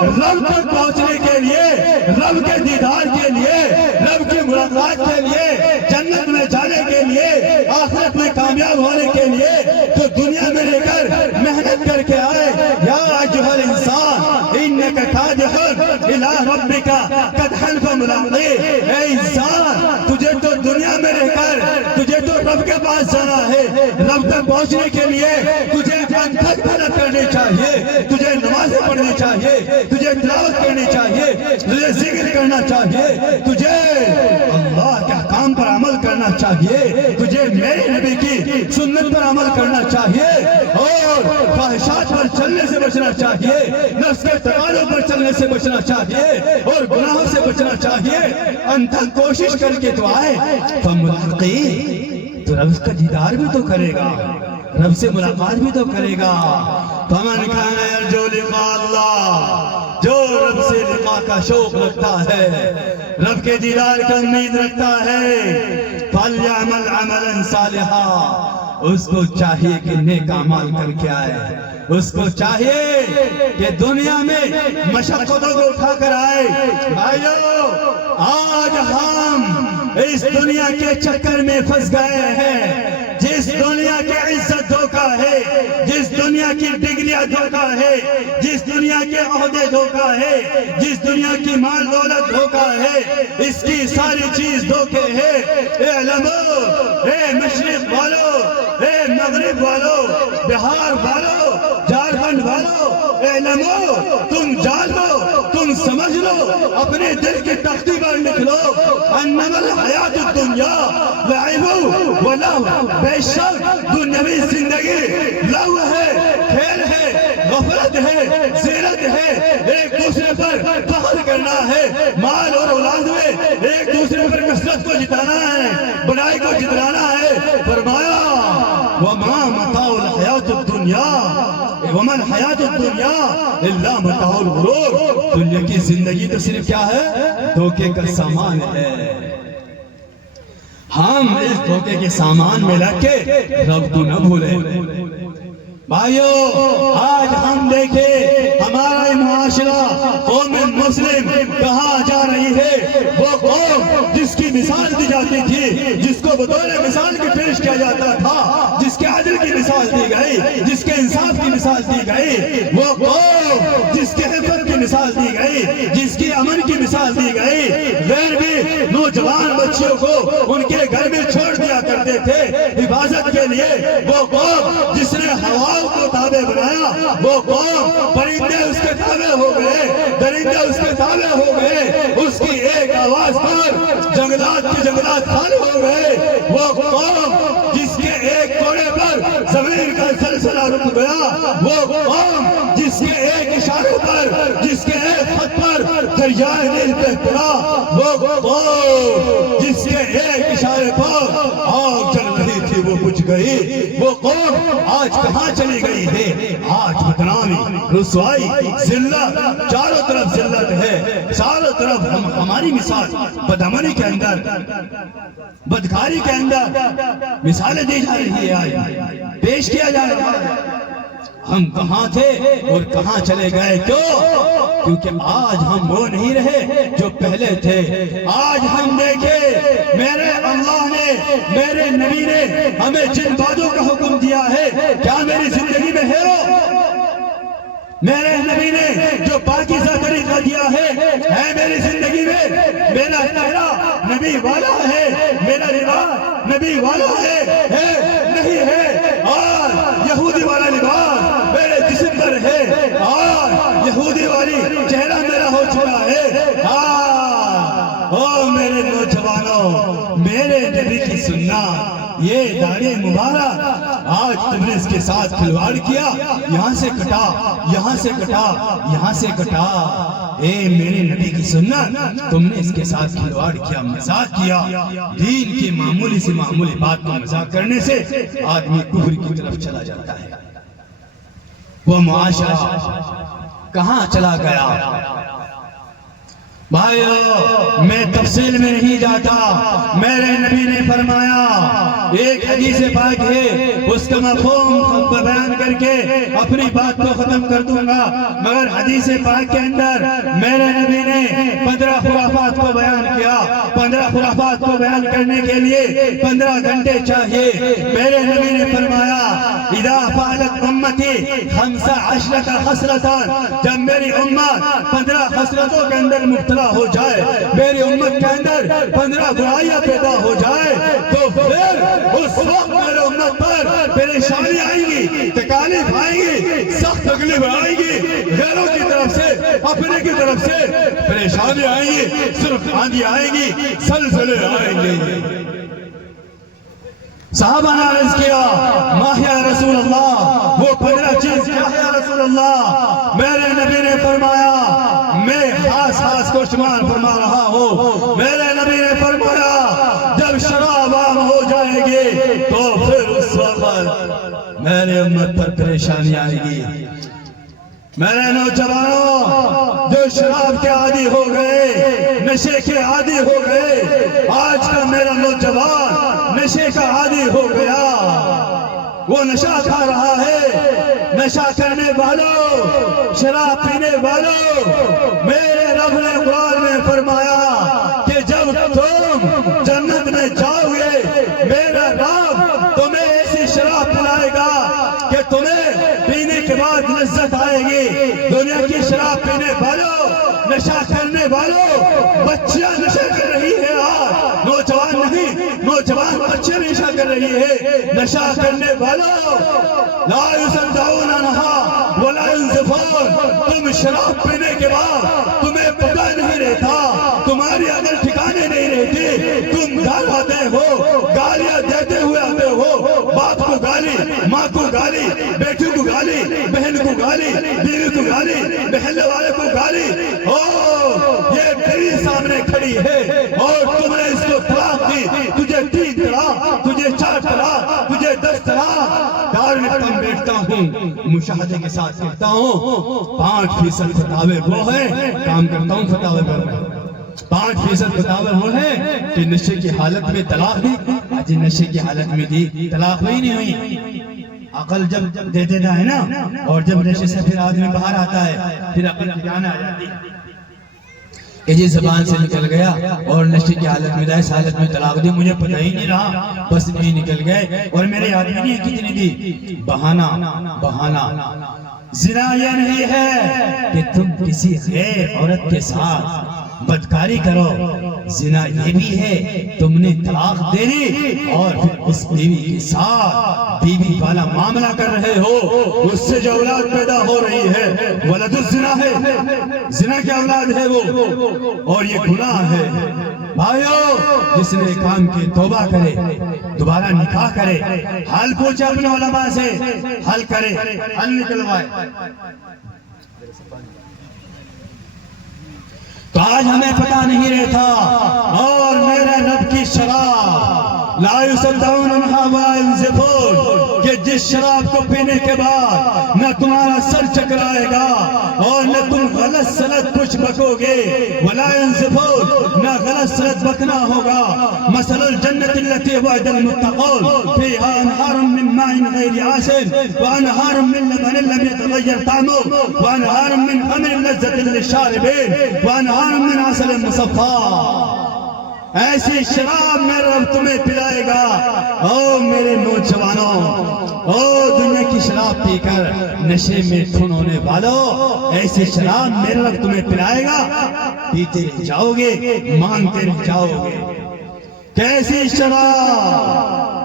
رب تک پہنچنے کے لیے، رب کے دیدار کے لیے، رب کی ملاقات کے لیے، جنت میں جانے کے لیے، آخرت میں کامیاب ہونے کے لیے تو دنیا میں رہ کر محنت کر کے آئے۔ یا ایھا الانسان انک کادح الی ربک کدحا فملاقیہ، اے انسان تجھے تو دنیا میں رہ کر تجھے تو رب کے پاس جانا ہے۔ رب تک پہنچنے کے لیے تجھے انتھک محنت کرنی چاہیے، تجھے نمازیں پڑھنی چاہیے، تجھے تلاوت کرنی چاہیے، تجھے ذکر کرنا چاہیے، تجھے اللہ کے احکام پر عمل کرنا چاہیے، تجھے میرے نبی کی سنت پر عمل کرنا چاہیے، اور خواہشات پر چلنے سے بچنا چاہیے، نفس کے تقاضوں پر چلنے سے بچنا چاہیے، اور گناہوں سے بچنا چاہیے۔ انتھک کوشش کر کے تو آئے، فملاقیہ، تو رب کا دیدار بھی تو کرے گا، رب سے ملاقات بھی تو کرے گا۔ فمن کان یرجو لقاء اللہ، جو رب سے لقاء کا شوق رکھتا ہے، رب کے دیدار کا امید رکھتا ہے، فلیعمل عملا صالحا، اس کو چاہیے کہ نیک اعمال کر کے آئے، اس کو چاہیے کہ دنیا میں مشقتوں کو اٹھا کر آئے۔ بھائیو، آج ہم اس دنیا کے چکر میں پھنس گئے ہیں، جس دنیا کی عزت دھوکہ ہے، جس دنیا کی ڈگریاں دھوکہ ہے، جس دنیا کے عہدے دھوکہ ہے، جس دنیا کی مال دولت دھوکہ ہے، اس کی ساری چیز دھوکے ہے۔ اعلمو، اے مشرق والو، اے مغرب والو، بہار والو، جھارکھنڈ والو، اعلمو، تم جان لو، تم سمجھ لو، اپنے دل کی تختی پر لکھ لو، انما الحیات الدنیا لعب و لہو، بے شک دنیاوی زندگی لہو ہے، کھیل ہے، غفلت ہے، زینت ہے، ایک دوسرے پر فخر کرنا ہے، مال اور اولاد میں ایک دوسرے پر کثرت کو جتانا ہے، بڑائی کو جتلانا ہے۔ فرمایا وما متاع الحیات الدنیا، وما الحیات الدنیا الا متاع الغرور، دنیا کی زندگی تو صرف کیا ہے؟ دھوکے کا سامان ہے۔ ہم اس دھوکے کے سامان میں لگ کے رب کو نہ بھولیں۔ بھائیو، آج ہم دیکھیں ہمارا معاشرہ قوم مسلم کہاں جا رہی ہے۔ وہ قوم جس کی مثال دی جاتی تھی، جس کو بطور مثال کی پیش کیا جاتا تھا، جس کے عدل کی مثال دی گئی، جس کے انصاف کی مثال دی گئی، وہ قوم جس کے عفت کی مثال دی گئی، جس کی امن کی مثال دی گئی، غیر بھی نوجوان بچیوں کو ان کے گھر میں چھوڑ دیا کرتے تھے حفاظت کے لیے، وہ قوم جس نے ہوا کو تابع بنایا، وہ قوم پرندے اس کے تابع ہو گئے، درندے اس کے تابع ہو گئے، اس کی ایک آواز پر جنگلات کے جنگلات خالی ہو گئے، وہ قوم جس کے ایک کوڑے پر زمین کا سلسلہ رک گیا، وہ قوم جس کے ایک اشارے پر، جس کے ایک خط پر دریائے نیل پہ پڑا، وہ قوم جس کے ایک اشارے پر آگ چل رہی تھی وہ بجھ گئی، وہ قوم آج کہاں چلی گئی ہے؟ آج بدنامی، رسوائی، ذلت، چاروں طرف ذلت ہے، چاروں طرف ہماری مثال بدامنی کے اندر، بدکاری کے اندر مثالیں دی جا رہی ہے، پیش کیا جا رہا ہے۔ ہم کہاں تھے اور کہاں چلے گئے؟ کیوں؟ کیونکہ آج ہم وہ نہیں رہے جو پہلے تھے۔ آج ہم دیکھیں میرے اللہ نے، میرے نبی نے ہمیں جن باتوں کا حکم دیا ہے، کیا میری زندگی میں ہے وہ؟ میرے نبی نے جو پاکیزہ طریقہ دیا ہے میری زندگی میں؟ میرا چہرہ نبی والا ہے، میرا لباس نبی والا ہے نہیں ہے؟ اور یہودی والا لباس میرے جسم پر ہے، اور یہودی والی چہرہ میرا ہو چکا ہے۔ او میرے نوجوانوں، میرے نبی کی سنت، یہ داڑھی مبارک، آج تم نے اس کے ساتھ کھلواڑ کیا، یہاں سے کٹا، یہاں سے کٹا، یہاں سے کٹا۔ اے میرے نبی کی سنت، تم نے اس کے ساتھ کھلواڑ کیا، مذاق کیا۔ دین کی معمولی سے معمولی بات کو مذاق کرنے سے آدمی کفر کی طرف چلا جاتا ہے۔ وہ معاشرہ کہاں چلا گیا؟ بھائیو، میں تفصیل میں نہیں جاتا، میرے نبی نے فرمایا، ایک حدیث پاک ہے، اس کا مفہوم بیان کر کے اپنی بات کو ختم کر دوں گا، مگر حدیث پاک کے اندر میرے نبی نے 15 خرافات کو بیان کیا۔ 15 خرافات کو بیان کرنے کے لیے 15 گھنٹے چاہیے۔ میرے نبی نے فرمایا، اذا فعلت امتی 15 خصلتان، جب میری امت 15 خصلتوں کے اندر مبتلا ہو جائے، میری امت کے اندر 15 برائیاں پیدا ہو جائے، تو پھر اس وقت میرے امت پر پریشانی آئے گی، تکالیف آئے گی، سخت تکلیف آئے گی، غیروں کی طرف سے، اپنے کی طرف سے پریشانی آئے گی، صرف آندھی آئے گی، زلزلے آئیں گے۔ صحابہ نے عرض کیا، ماہ یا رسول اللہ، وہ 15 چیز کیا ہے یا رسول اللہ؟ میرے نبی نے فرمایا، میں خاص کو شمار فرما رہا ہوں۔ میرے نبی نے فرمایا، جب شراب عام ہو جائے گی تو پھر اس وقت میرے امت پر پریشانی آئے گی۔ میرے نوجوانوں، جو شراب کے عادی ہو گئے، نشے کے عادی ہو گئے، آج کا میرا نوجوان نشے کا عادی ہو گیا۔ وہ نشہ کھا رہا ہے۔ نشہ کرنے والوں، شراب پینے والوں، میرے رب نے قرآن میں فرمایا کہ جب تم جنت میں جاؤ گے میرا رب تمہیں ایسی شراب پلائے گا کہ تمہیں پینے کے بعد لذت آئے گی۔ دنیا کی شراب پینے والوں، نشہ کرنے والوں، بچیاں نشہ کر رہی ہے آج، نوجوان نہیں، نوجوان بچے نشہ کر رہی ہے۔ نشہ کرنے والوں، لا یصدعون عنہا ولا ینزفون، تم شراب پینے کے بعد تمہیں پتہ نہیں رہتا، تمہاری عقل ٹھکانے نہیں رہتی، تم گھر آتے ہو گالیاں دیتے ہوئے آتے ہو، باپ کو گالی، ماں کو گالی، بیٹی کو گالی، بہن کو گالی، بیوی کو گالی، بہن والے کو گالی۔ یہ بیوی سامنے کھڑی ہے اور تم نے اس کو طلاق دی، تجھے 3 طلاق، تجھے 4 طلاق، تجھے 10 طلاق۔ دار میں کم بیٹھتا ہوں، مشاہدے کے ساتھ کہتا ہوں 5% فتاوے وہ ہیں، کام کرتا ہوں فتاوے پر میں، 5% فتاوے وہ ہیں کہ نشے کی حالت میں طلاق دی، آج نشے کی حالت میں دی طلاق ہوئی نہیں ہوئی۔ عقل جب دے دیتا ہے نا، اور جب نشے سے پھر آدمی باہر آتا ہے پھر عقل ٹھکانا آ جاتی کہ یہ زبان سے نکل گیا اور نشے کی حالت میں اس حالت میں طلاق دی، مجھے پتہ ہی نہیں رہا، بس نہیں نکل گئے اور میرے آدمی نہیں کتنی دی، بہانہ بہانہ۔ زنا یہ نہیں ہے کہ تم کسی غیر عورت کے ساتھ بدکاری کرو، زنا یہ بھی ہے تم نے طلاق دے دی اور پھر اس بیوی کے ساتھ بیوی والا معاملہ کر رہے ہو، اس سے جو اولاد پیدا ہو رہی ہے ولد الزنا ہے، زنا کی اولاد ہے وہ، اور یہ گناہ ہے۔ بھائیو، جس نے کام کی توبہ کرے، دوبارہ نکاح کرے، حل پوچھے اپنے علماء سے، حل کرے، حل نکلوائے۔ تو آج ہمیں پتہ نہیں رہتا، اور میرے رب کی شراب لا یصدعون عنہا ولا ینزفون، کہ جس شراب کو پینے کے بعد نہ تمہارا سر چکرائے گا اور نہ تم غلط سلط کچھ بکو گے، ولا ینزفون، نہ غلط سلط بکنا ہوگا۔ مثل الجنت التي وعد المتقون فيها انہار من ماء غیر آسن وانہار من لبن لم يتغیر طعمه وانہار من خمر لذة للشاربین وانہار من عسل مصفى۔ ایسی شراب میرا رب تمہیں پلائے گا۔ او میرے نوجوانوں، او دنیا کی شراب پی کر نشے میں دھن ہونے والوں، ایسی شراب میرا رب تمہیں پلائے گا، پیتے رہ جاؤ گے، مانگتے رہ جاؤ گے۔ کیسی شراب؟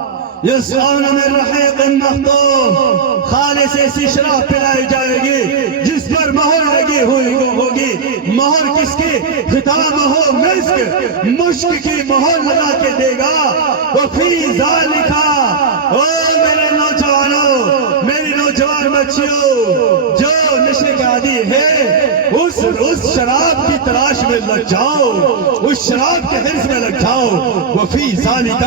یسقون من رحیق مختوم، خالص ایسی شراب پلائی جائے گی جس پر مہر لگی ہوئی ہوگی۔ مہر کس کی؟ ختام ہو مسک، مشک کی مہر لگا کے دے گا۔ وفی ذالک، او میرے نوجوانوں، میری نوجوان بچیوں، جو نشے کے عادی ہے اس شراب کی تلاش میں لگ جاؤ، اس شراب کے حرص میں لگ جاؤ۔ وفی ذالک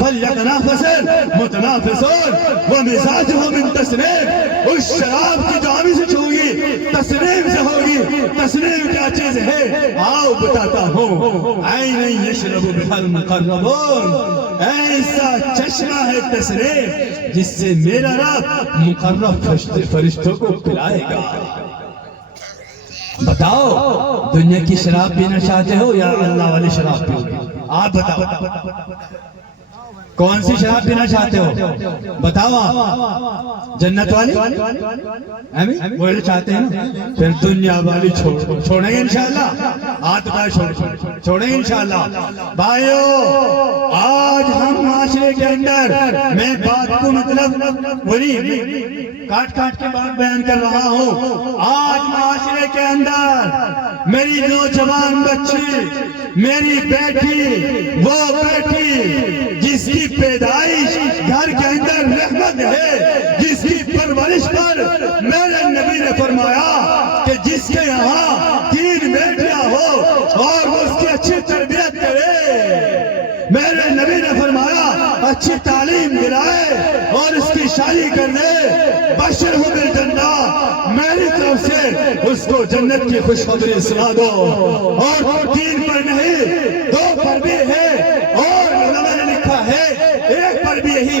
فلیتنافس المتنافسون ومزاجہ من تسنیم، اس شراب کی جو آمی سے چھوگی تسنیم سے ہوگی۔ تسنیم کیا چیز ہے؟ آؤ بتاتا ہوں۔ عین یشرب بها المقربون، ایسا چشمہ ہے تسنیم جس سے میرا رب مقرب فرشتوں کو پلائے گا۔ بتاؤ، دنیا کی شراب پینا چاہتے ہو یا اللہ والی شراب پیو گے؟ آپ بتاؤ، کون سی شراب پینا چاہتے ہو؟ بتاؤ آپ، جنت والی وہ چاہتے ہیں نا؟ پھر دنیا والی چھوڑیں گے انشاءاللہ، ہاتھ اٹھائے چھوڑیں گے انشاءاللہ۔ بھائیو، آج ہم معاشرے کے اندر، میں بات کو مطلب وہی کاٹ کاٹ کے بات بیان کر رہا ہوں، آج معاشرے کے اندر میری نوجوان بچی، میری بیٹی، وہ بیٹی جس کی پیدائش گھر کے اندر رحمت ہے، جس کی پرورش پر میرے نبی نے فرمایا کہ جس کے یہاں 3 بیٹیاں ہو اور وہ اس کی اچھی تربیت کرے، میرے نبی نے فرمایا اچھی تعلیم دلائے اور اس کی شادی کر دے، بشرہ بالجنہ، میری طرف سے اس کو جنت کی خوشخبری سنا دو۔ اور 3 پر نہیں، 2 پر بھی ہے، اور علماء نے لکھا ہے 1 پر بھی یہی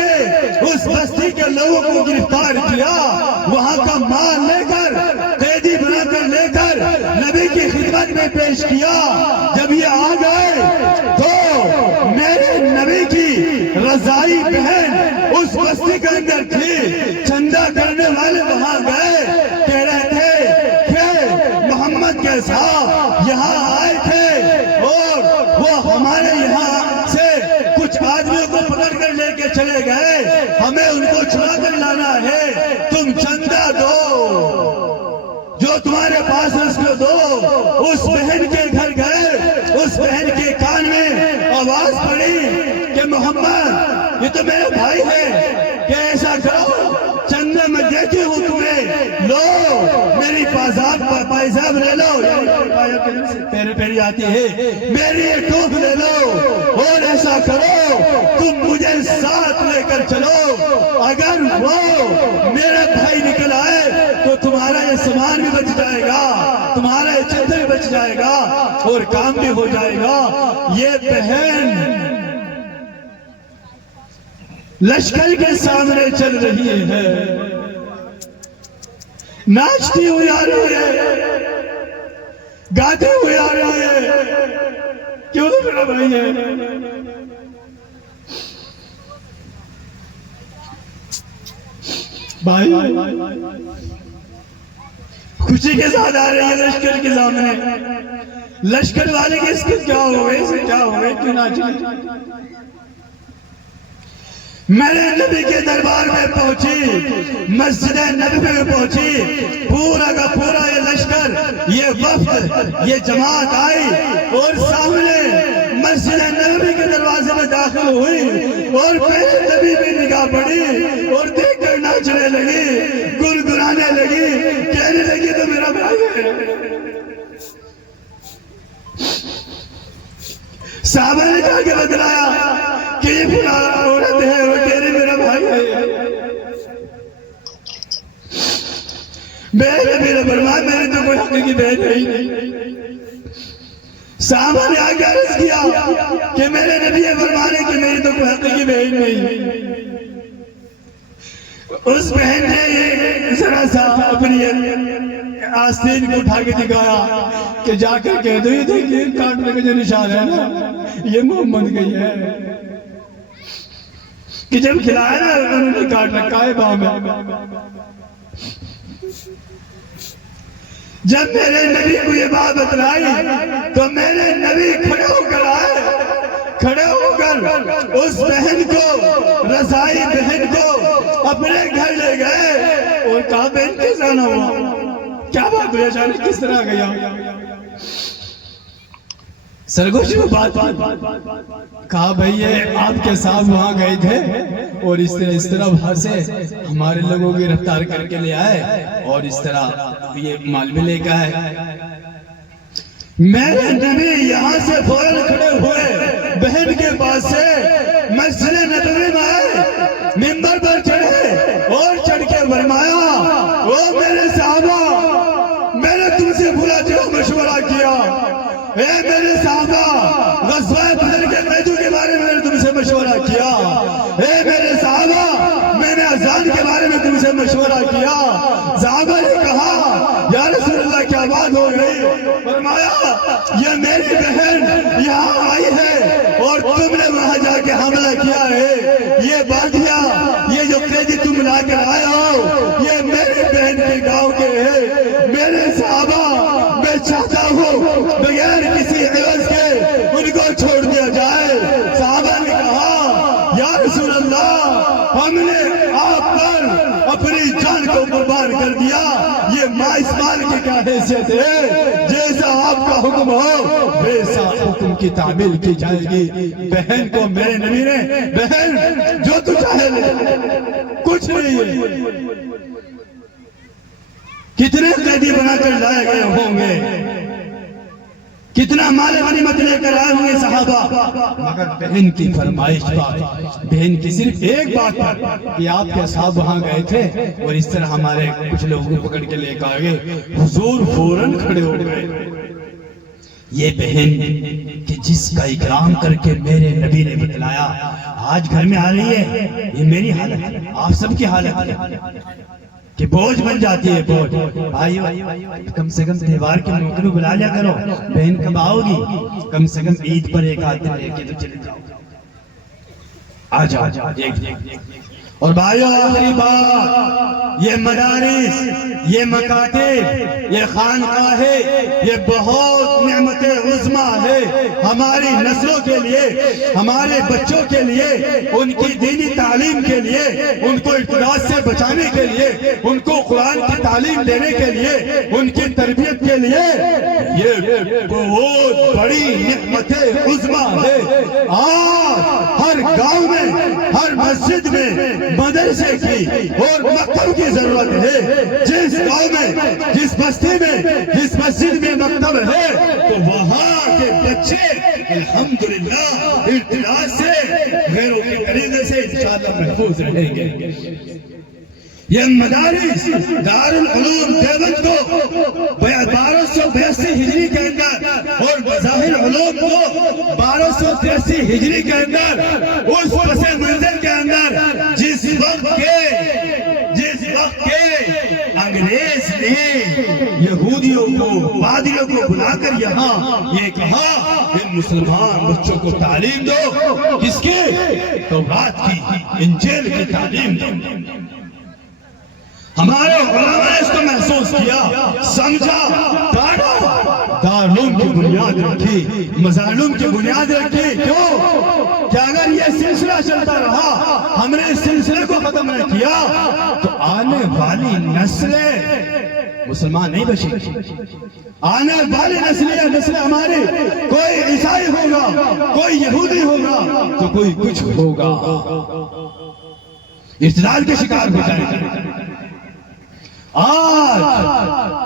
کے اس بستی کے لوگوں کو گرفتار کیا، وہاں کا مال لے کر قیدی بنا کر لے کر نبی کی خدمت میں پیش کیا۔ جب یہ آ گئے تو میرے نبی کی رضائی بہن اس بستی کے اندر تھی، چندہ کرنے والے وہاں گئے، کہہ رہے تھے کہ محمد کے صاحب یہاں آئے تھے اور وہ ہمارے یہاں سے کچھ آدمیوں کو پکڑ کر لے کے چلے گئے، ہمیں ان کو چھڑا کر لانا ہے، تم چندہ دو، جو تمہارے پاس ہے اس کو دو۔ اس بہن کے گھر گئے، اس بہن کے کان میں آواز پڑی کہ محمد یہ تو میرے بھائی ہے، کہ ایسا کرو چندہ میں دیتی ہوں تمہیں، لو میری پائزاب لے لو، پیری آتی ہے، میری ایک ٹوپ لے لو، اور ایسا کرو تم مجھے ساتھ لے کر چلو، اگر وہ میرا بھائی نکل آئے تو تمہارا یہ سامان بھی بچ جائے گا، تمہارا یہ چندہ بھی بچ جائے گا اور کام بھی ہو جائے گا۔ یہ بہن لشکر کے سامنے چل رہی ہے، ناچتی ہوئی آ رہی ہے، گاتے ہوئے آ رہی ہے، کیوں میرا بھائی ہے؟ بھائی خوشی کے ساتھ آ رہی ہے لشکر کے سامنے، لشکر والے کے اس کے کیا ہوئے، اسے کیا ہوئے، کیوں ناچی؟ میرے نبی کے دربار میں پہنچی، مسجد نبوی میں پہنچی، پورا کا پورا یہ لشکر، یہ وفد، یہ جماعت آئی اور سامنے مسجد نبوی کے دروازے میں داخل ہوئی، اور پہلے نبی بھی نگاہ پڑی اور دیکھ کر ناچنے لگی، گنگنانے لگی، کہنے لگی تو میرا بھائی ہے۔ صحابہ نے جا کے بتلایا کہ یہ فلاں عورت ہے، وہ کہہ رہی میرا بھائی ہے۔ میرے فرمایا میری تو کوئی حقیقی بہن نہیں۔ صحابہ نے آگے عرض کیا کہ میرے نبی فرمانے کہ میری تو کوئی حقیقی بہن نہیں۔ اس بہن نے یہ ذرا سا اپنی آستین کو اٹھا کے دکھایا کہ جا کر کہہ دو، یہ دیکھیے کاٹنے کا جو نشان ہے نا، یہ محمد گئی ہے، کہ جب کھلایا نا انہوں نے کاٹ رکھا ہے باں میں۔ جب میرے نبی کو یہ بات بتلائی تو میرے نبی کھڑے ہو کر آئے، کھڑے ہو کر اس بہن کو، رضائی بہن کو اپنے گھر لے گئے اور کہا بہن کیسا نہ ہوا، کیا بات ہوئی، اچانک کس طرح گیا؟ سرگوشی میں بات کہا بھئی یہ آپ کے ساتھ وہاں گئے تھے اور اس طرح وہاں سے ہمارے لوگوں کی رفتار کر کے لے آئے اور اس طرح یہ مال بھی لے کے آئے۔ میرے نبی یہاں سے فوراً کھڑے ہوئے بہن کے پاس سے مسجد نبوی میں آئے، منبر پر چڑھے اور چڑھ کے فرمایا او میرے صحابہ، میں نے تم سے بھلا جو مشورہ کیا، اے میرے صحابہ غزوہ بدر کے قیدیوں کے بارے میں نے تم سے مشورہ کیا، اے میرے صحابہ میں نے اذان کے بارے میں تم سے مشورہ کیا۔ صحابہ نے کہا یا رسول اللہ کیا بات ہو گئی؟ فرمایا یہ میری بہن یہاں آئی ہے اور تم نے وہاں جا کے حملہ کیا ہے، یہ باغیاں، یہ جو قیدی تم لا کر آئے ہو یہ میری بہن کے گاؤں کے ہیں۔ میرے صحابہ میں چاہتا ہوں بغیر کسی عوض کے ان کو چھوڑ دیا جائے۔ صحابہ نے کہا یا رسول اللہ ہم نے آپ پر اپنی جان کو قربان کر دیا، یہ ماں اسماعیل کی کیا حیثیت ہے، جیسا آپ کا حکم ہو ویسا حکم کی تعمیل کی جائے گی۔ بہن کو میرے نبی نے بہن جو تو چاہے لے، کچھ نہیں ہے۔ کتنے قیدی بنا کر لائے گئے ہوں گے، کتنا مال غنیمت لے کر آئے ہوں گے صحابہ، مگر بہن کی فرمائش پر، بہن کی صرف ایک بات پر کہ آپ کے صاحب وہاں گئے تھے اور اس طرح ہمارے کچھ لوگوں کو پکڑ کے لے کر آگے، حضور فوراً کھڑے ہو گئے۔ یہ بہن کہ جس کا اکرام کر کے میرے نبی نے بتلایا آج گھر میں آ رہی ہے، یہ میری حالت ہے، آپ سب کی حالت ہے کہ بوجھ بن جاتی ہے بوجھ. بھائیو کم سے کم تہوار کے موقع پہ بلا لیا کرو. بہن کب آؤ گی؟ کم سے کم عید پر ایک آدھ دن لے کے تو چلے جاؤ. آ جاؤ. اور بھائیو آخری بات، یہ مدارس، یہ مکاتب، یہ خانقاہیں، یہ بہت نعمت عظمی ہے ہماری نسلوں کے لیے، ہمارے بچوں کے لیے، ان کی دینی تعلیم کے لیے، ان کو ارتداد سے بچانے کے لیے، ان کو قرآن کی تعلیم دینے کے لیے، ان کی تربیت کے لیے یہ بہت بڑی نعمت عظمی ہے. آج ہر گاؤں میں، ہر مسجد میں مدرسے کی اور مکتب کی ضرورت ہے. جس گاؤں میں، جس بستی میں، جس مسجد میں مکتب ہے تو وہاں کے بچے الحمدللہ ارتداد سے، غیروں کے طریقے سے انشاءاللہ محفوظ رہیں گے. یہ مدارس دار العلوم دیوبند کو 1282 ہجری کے اندر اور مظاہر علوم کو 1283 ہجری کے اندر اس پس منظر کے اندر جس وقت کے انگریز نے یہودیوں کو، پادریوں کو بلا کر یہاں یہ کہا ان مسلمان بچوں کو تعلیم دو. کس کی؟ تورات کی، انجیل کی تعلیم دو. ہمارے علماء نے اس کو محسوس کیا، سمجھا، دارالعلوم کی بنیاد رکھی، مظالم کی بنیاد رکھی. کیوں؟ کہ اگر یہ سلسلہ چلتا رہا، ہم نے اس سلسلے کو ختم نہ کیا تو آنے والی نسلیں مسلمان نہیں بچے گی. آنے والی نسلیں ہماری، کوئی عیسائی ہوگا، کوئی یہودی ہوگا تو کوئی کچھ ہوگا، ارتداد کے شکار ہو جائے گا. آج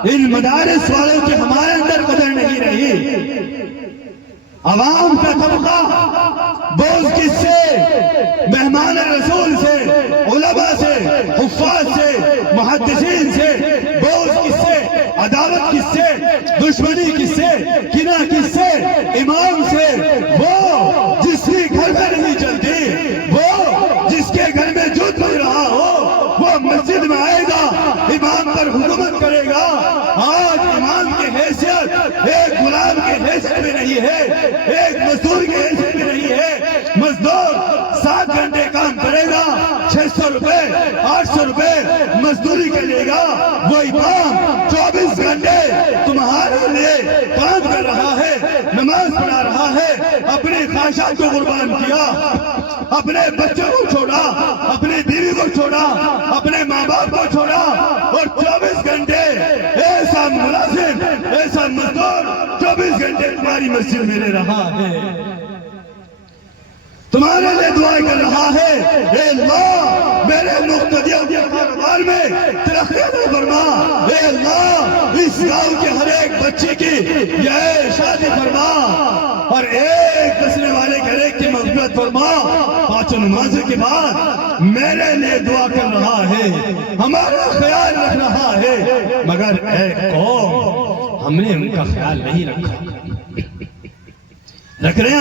ان مدارس والوں کی ہمارے اندر قدر نہیں رہی. عوام کا طبقہ بوجھ کس سے؟ مہمان رسول سے، علماء سے، حفاظ سے، محدثین سے. بوجھ کس سے؟ عداوت کس سے؟ دشمنی کس سے؟ کینہ کس سے؟ امام سے. وہ جس کے گھر میں نہیں چلتی، وہ جس کے گھر میں جھوٹ بج رہا ہو، وہ مسجد میں آئے گا، امام پر حکومت کرے گا. آج امام کی حیثیت ایک غلام کی حیثیت میں نہیں ہے، ایک مزدور کی حیثیت میں نہیں ہے. مزدور 7 گھنٹے کام کرے گا، 600 روپے 800 روپے مزدوری کرے گا. وہ امام 24 گھنٹے تمہارے لیے کام کر رہا ہے، نماز پڑھا رہا ہے، اپنی خواہشات کو قربان کیا، اپنے بچوں کو چھوڑا، اپنی بیوی کو چھوڑا، اپنے ماں باپ کو چھوڑا، اور 24 گھنٹے ایسا ملازم، ایسا مزدور 24 گھنٹے تمہاری مسجد میں رہ رہا ہے، تمہارے لیے دعائیں کر رہا ہے. اے اللہ میرے مقتدیوں کے کاروبار میں ترقی عطا فرما. اے اللہ اس گاؤں کے ہر ایک بچے کی یہ شادی فرما، اور ایک دسنے والے کے ایک کی مغفرت فرما. 5 نمازوں کے بعد میرے لیے دعا کر رہا ہے، ہمارا خیال رکھ رہا ہے، مگر اے قوم ہم نے ان کا خیال نہیں رکھا. رکھ رہے ہیں؟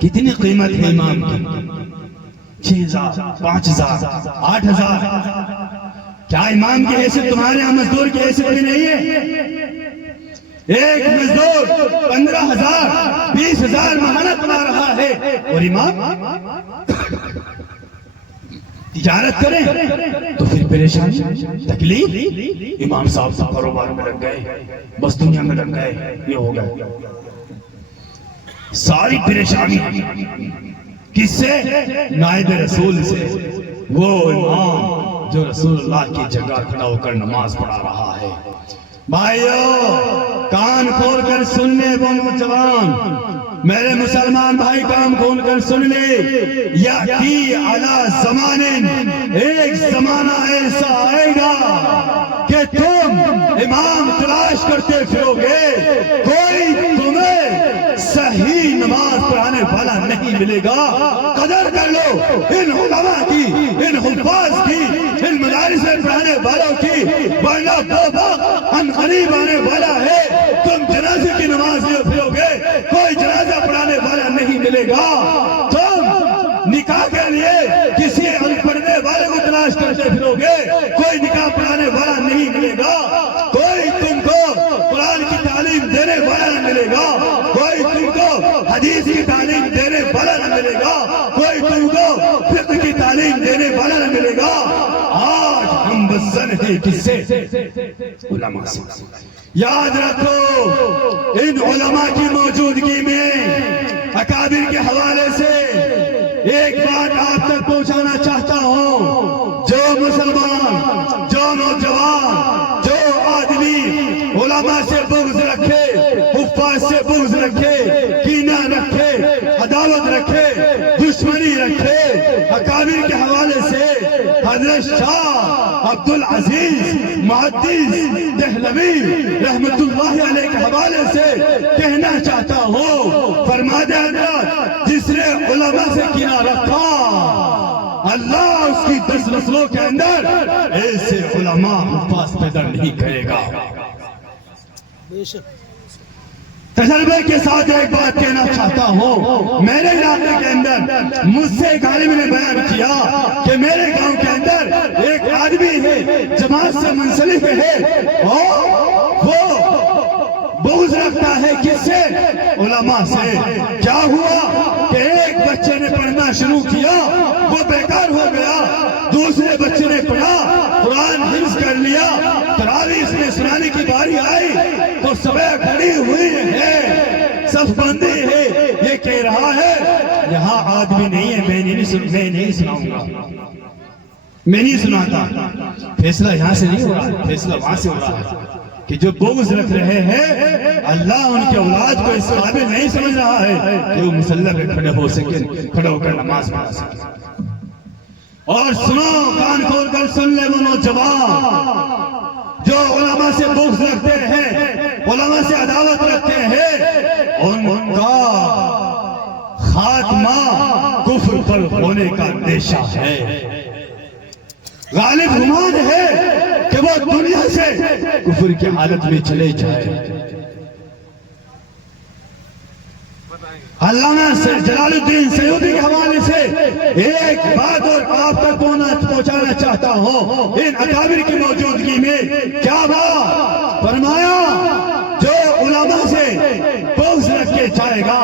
کتنی قیمت ہے امام کی؟ 6,000 5,000 8,000. کیا امام کی حیثیت تمہارے یہاں مزدور کی حیثیت میں نہیں ہے؟ ایک مزدور 15,000 20,000 ماہانہ کما رہا ہے، اور امام تجارت کریں تو پھر پریشانی، تکلیف. امام صاحب کاروبار میں لگ گئے، بس دنیا میں لگ گئے، یہ ہو گیا. ساری پریشانی کس سے؟ نائب رسول سے. وہ امام جو رسول اللہ کی جگہ کھڑا ہو کر نماز پڑھا رہا ہے. بھائیو کان کھول کر سن لے وہ نوجوان، میرے مسلمان بھائی کان کھول کر سن لے. یاتی علی زمان، ایک زمانہ ایسا آئے گا کہ تم امام تلاش کرتے پھرو گے، کوئی تمہیں صحیح نماز پڑھانے والا نہیں ملے گا. قدر کر لو ان علماء کی، ان حفاظ کی، ان مدارس میں پڑھانے والوں کی، ورنہ ہم قریب آنے والا ہے. تم جنازے کی نماز لیے پھرو گے، کوئی جنازہ پڑھانے والا نہیں ملے گا. تم تلاش کرتے پھرو گے کوئی نکاح پڑھانے والا نہیں ملے گا، کوئی تم کو قرآن کی تعلیم دینے والا نہ ملے گا، کوئی تم کو حدیث کی تعلیم دینے والا نہ ملے گا، کوئی تم کو فقہ کی تعلیم دینے والا نہ ملے گا۔ آج ہم بسن ہیں کس سے؟ علماء سے۔ یاد رکھو ان علماء کی موجودگی میں اکابر کے حوالے سے ایک بات آپ تک پہنچانا چاہتا ہوں، جو مسلمان، جو نوجوان، جو آدمی علماء سے بغض رکھے، حفاظ سے بغض رکھے، کینہ رکھے، عداوت رکھے، دشمنی رکھے اکابر کے حوالے سے، حضرت شاہ عبدالعزیز محدث دہلوی رحمت اللہ علیہ کے حوالے سے کہنا چاہتا ہوں، فرماتے حضرت جس نے علماء سے کینہ رکھا اللہ اس کی 10 نسلوں کے اندر ایسے علماء حفاظ پیدا نہیں کرے گا۔ تجربے کے ساتھ ایک بات کہنا چاہتا ہوں، میرے علاقے کے اندر مجھ سے ایک عالم نے بیان کیا کہ میرے گاؤں کے اندر ایک آدمی ہے جماعت سے منسلک ہے اور وہ بغض رکھتا ہے کس سے؟ علماء سے۔ کیا ہوا کہ ایک بچے نے پڑھنا شروع کیا، وہ بیکار ہو گیا، دوسرے بچے نے پڑھا، قرآن حفظ کر لیا، تراویح اس میں سنانے کی باری آئی تو صبح کھڑی ہوئی ہے، صف بندی ہے، یہ کہہ رہا ہے یہاں آدمی نہیں ہے، میں نہیں سناؤں گا، میں نہیں سناتا۔ فیصلہ یہاں سے نہیں ہو رہا، فیصلہ وہاں سے ہو رہا ہے کہ جو بغض رکھ رہے ہیں اللہ ان کے اولاد کو اس قابل نہیں سمجھ رہا ہے کہ وہ مصلی پہ کھڑے ہو کر نماز پڑھا سکے۔ اور سنو، کان کھول کر سن لے وہ نوجوان جو علماء سے بغض رکھتے ہیں، علماء سے عداوت رکھتے ہیں، ان کا خاتمہ کفر پر ہونے کا اندیشہ ہے۔ غالب گمان ہے کہ وہ دنیا سے کفر کی حالت میں چلے جائے۔ علامہ جلال الدین سیوطی کے حوالے سے ایک بات اور آپ تک پہنچانا چاہتا ہوں، ان اکابر کی موجودگی میں کیا بات فرمایا؟ جو علماء سے بغض رکھ کے جائے گا،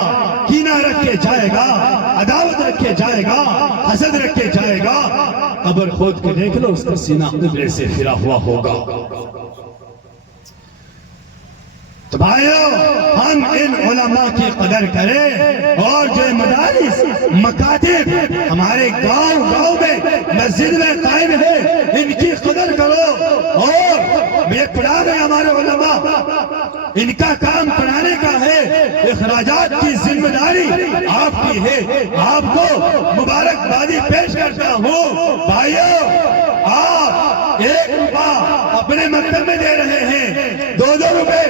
کینہ رکھ کے جائے گا، عداوت رکھ کے جائے گا، حسد رکھ کے جائے گا، قبر کھود کے دیکھ لو اس کا سینہ قبلے سے پھرا ہوا ہوگا۔ تو بھائیو، ہم ان علماء کی قدر کریں اور جو مدارس مکاتب ہمارے گاؤں میں مسجد میں قائم ہے ان کی قدر کرو۔ اور یہ پڑھا گئے ہمارے علماء، ان کا کام پڑھانے کا ہے، اخراجات کی ذمہ داری آپ کی ہے، آپ کو مبارکبادی پیش کرتا ہوں۔ بھائیو، آپ 1 روپیہ اپنے مکتب میں دے رہے ہیں، 2 روپے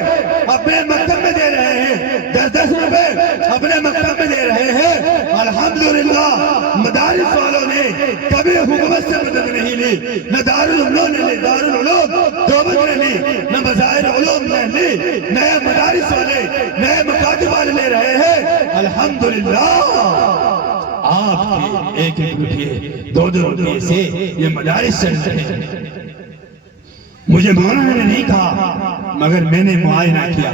اپنے مکتب میں دے رہے ہیں، 10 روپے اپنے مکتب میں دے رہے ہیں۔ الحمدللہ مدارس والوں نے کبھی حکومت سے مدد نہیں لی، نہ دارالعلوم نے لی، دارالعلوم دیوبند نے لی، نہ مظاہر علوم نے لی، نئے مدارس والے، نئے مکاتب والے لے رہے ہیں۔ الحمدللہ آپ کے 1 روپیے 2 روپیے سے یہ مدارس چل رہے ہیں۔ مجھے مولانا نے نہیں کہا مگر میں نے معائنہ کیا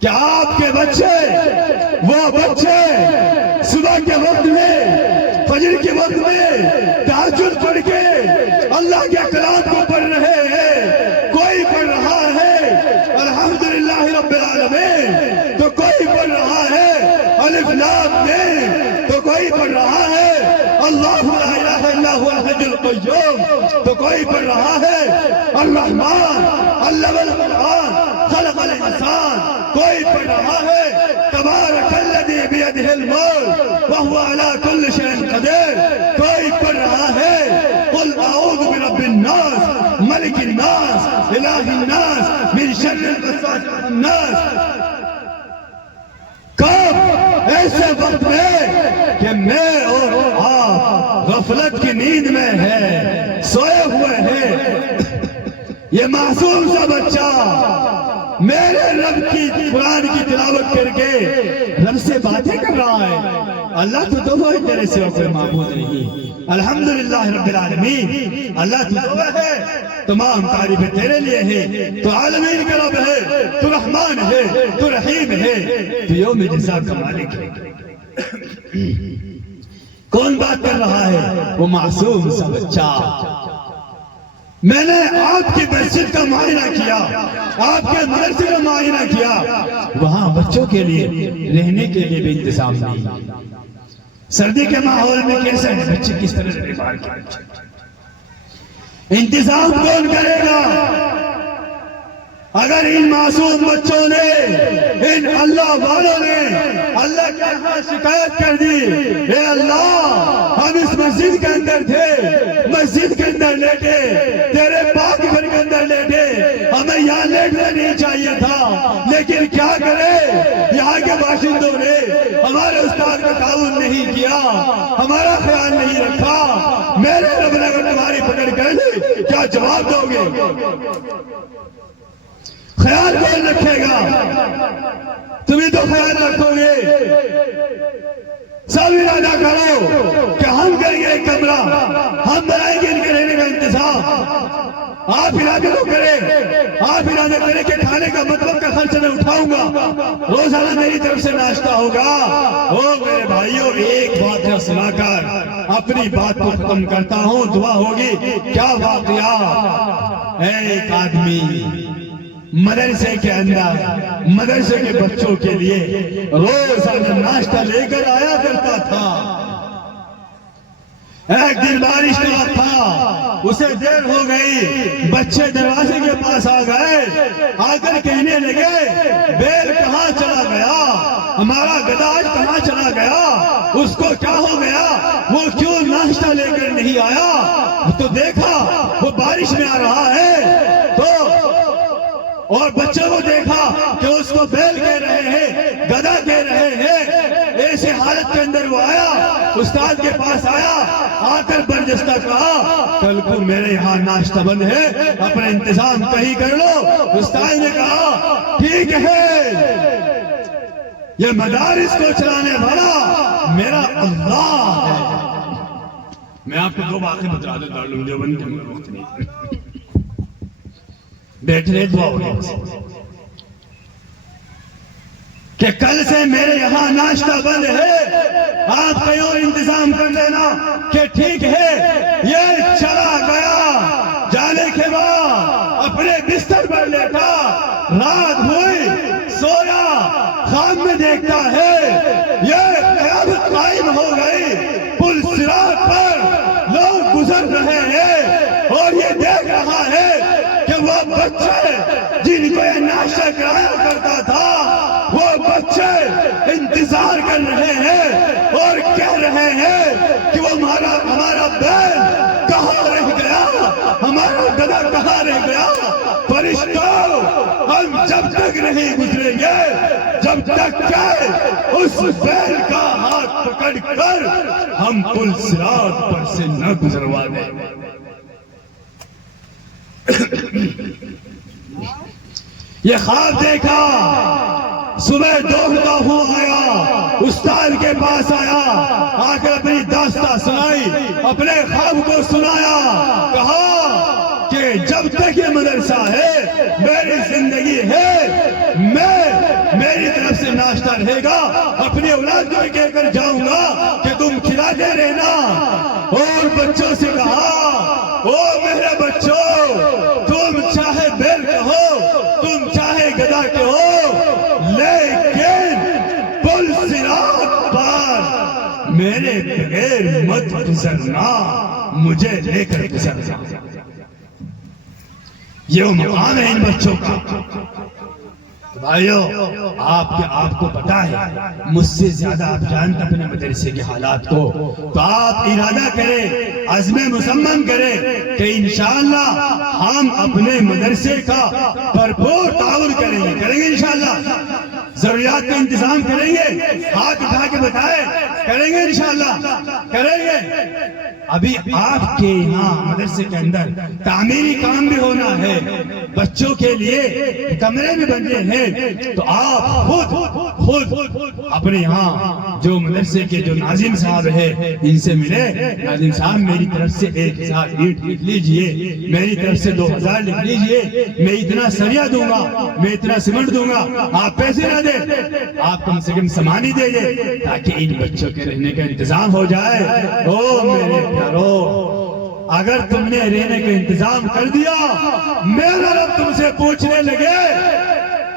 کہ آپ کے بچے، وہ بچے صبح کے وقت میں، فجر کے وقت میں تہجد پڑھ کے اللہ کے کلام کو پڑھ رہے ہیں۔ کوئی پڑھ رہا ہے الحمدللہ رب العالمین، تو کوئی پڑھ رہا ہے الف لام میم، تو کوئی پڑھ رہا ہے اللہ لا الہ الا هو الحی القیوم، تو کوئی پڑھ رہا ہے الرحمن علم القرآن خلق الانسان، کوئی پڑھ رہا ہے تبارک الذی بیدہ الملک وہو علی کل شیء قدیر، کوئی پڑھ رہا ہے قل اعوذ برب الناس ملک الناس الہ الناس من شر الوسواس الخناس۔ کب؟ ایسے وقت میں کہ میں اور آپ غفلت کی نیند میں ہے، سوئے ہوئے ہیں، یہ معصوم سا بچہ میرے رب کی قرآن کی تلاوت کر کے رب سے باتیں کر رہا ہے۔ اللہ تو دو ہے، تیرے سوا کوئی معبود نہیں۔ الحمدللہ رب العالمین، اللہ تو دو ہے، تمام تعریفیں تیرے لیے ہیں، تو عالمین کا رب ہے، تو رحمان ہے، تو رحیم ہے، تو یوم جزا کا مالک ہے۔ کون بات کر رہا ہے؟ وہ معصوم سا بچہ۔ میں نے آپ کی مسجد کا معائنہ کیا، آپ کے مدرسے کا معائنہ کیا، وہاں بچوں کے لیے رہنے کے لیے بھی انتظام نہیں۔ سردی کے ماحول میں کیسے ہیں بچے، کس طرح سے بیمار کیا؟ انتظام کون کرے گا؟ اگر ان معصوم بچوں نے، ان اللہ والوں نے اللہ کے یہاں شکایت کر دی، اے اللہ ہم اس مسجد کے اندر تھے، مسجد کے اندر لیٹے، تیرے پاک گھر کے اندر لیٹے، ہمیں یہاں لیٹنا نہیں چاہیے تھا، لیکن کیا کرے، یہاں کے باشندوں نے ہمارے استاد کا تعاون نہیں کیا، ہمارا خیال نہیں رکھا، میرے رب نے اگر تمہاری پکڑ کر لی کیا جواب دو گے؟ خیال کون رکھے گا؟ تمہیں تو خیال رکھو گے۔ سب ارادہ کرو کہ ہم کریں گے ایک کمرہ، ہم بنائیں گے ان کے رہنے کا انتظام۔ آپ ارادے کو کریں، آپ ارادے کریں کہ کھانے کا مطلب کا خرچ میں اٹھاؤں گا، روزانہ میری طرف سے ناشتہ ہوگا۔ او میرے بھائیوں، ایک واقعہ سنا کر اپنی بات کو ختم کرتا ہوں، دعا ہوگی۔ کیا واقعہ؟ ایک آدمی مدرسے کے اندر مدرسے کے بچوں کے لیے روزانہ ناشتہ لے کر آیا کرتا تھا۔ ایک دن بارش کا وقت تھا، اسے دیر ہو گئی، بچے دروازے کے پاس آ گئے، آ کر کہنے لگے بیل کہاں چلا گیا، ہمارا گدھا آج کہاں چلا گیا، اس کو کیا ہو گیا، وہ کیوں ناشتہ لے کر نہیں آیا؟ تو دیکھا وہ بارش میں آ رہا ہے، اور بچوں کو دیکھا کہ اس کو بیل کہہ رہے ہیں، گدھا کہہ رہے ہیں۔ ایسے حالت کے اندر وہ آیا، استاد کے پاس آیا، آ کر برجستہ کہا کل کو میرے یہاں ناشتہ بند ہے، اپنا انتظام کہیں کر لو۔ استاد نے کہا ٹھیک ہے، یہ مدارس کو چلانے والا میرا اللہ ہے۔ میں آپ کو دو واقعے بتا دوں، دارالعلوم دیوبند کے اندر وقت نہیں، بیٹھ رہے دعا ہو رہے کہ کل سے میرے یہاں ناشتہ بند ہے، آپ کہیں اور انتظام کر لینا کہ ٹھیک ہے۔ یہ چلا گیا، جانے کے بعد اپنے بستر پر لیٹا، رات ہوئی، سویا، خواب میں دیکھتا ہے یہ قیامت قائم ہو گئی، پل صراط پر لوگ گزر رہے ہیں، اور یہ دیکھ رہا ہے کہ وہ بچے جن کو یہ ناشتہ کرایا کرتا تھا، وہ بچے انتظار کر رہے ہیں اور کہہ رہے ہیں کہ وہ ہمارا بیل کہاں رہ گیا، ہمارا گدھا کہاں رہ گیا۔ فرشتوں، ہم جب تک نہیں گزریں گے جب تک کہ اس بیل کا ہاتھ پکڑ کر ہم پل صراط پر سے نہ گزروا دیں۔ یہ خواب دیکھا، صبح دوڑتا ہوا آیا، استاد کے پاس آیا، آ کر اپنی داستان سنائی، اپنے خواب کو سنایا، کہا کہ جب تک یہ مدرسہ ہے میری زندگی ہے، میری طرف سے ناشتہ رہے گا، اپنی اولاد کو کہہ کر جاؤں گا کہ تم کھلاتے رہنا۔ اور بچوں سے کہا او میرے بچوں، تم چاہے بیل کہو، تم چاہے گدھا کہو، لیکن پل صراط پر میرے بغیر مت گزرنا، مجھے لے کر گزرنا۔ یہ وہ مقام ہے ان بچوں کا۔ بھائیو، آپ کو پتا ہے، مجھ سے زیادہ آپ جانتے اپنے مدرسے کے حالات کو، تو آپ ارادہ کریں، عزم مصمم کریں کہ انشاءاللہ ہم اپنے مدرسے کا بھرپور تعاون کریں گے انشاءاللہ، ضروریات کا انتظام کریں گے، ہاتھ اٹھا کے بتائیں، کریں گے انشاءاللہ، کریں گے۔ ابھی آپ کے یہاں مدرسے کے اندر تعمیری کام بھی ہونا ہے، بچوں کے لیے کمرے بھی بننے ہیں، تو آپ خود خود اپنے یہاں جو مدرسے کے جو ناظم صاحب ہے ان سے ملے. ناظم صاحب میری طرف سے 1000 اینٹ لکھ لیجئے, میری طرف سے 2000 لکھ لیجئے, میں اتنا سریا دوں گا, میں اتنا سیمنٹ دوں گا, آپ پیسے نہ دیں, آپ کم سے کم سامان ہی دے دیں تاکہ ان بچوں کے رہنے کا انتظام ہو جائے. او میرے پیارو, اگر تم نے رہنے کا انتظام کر دیا, میرا رب تم سے پوچھنے لگے,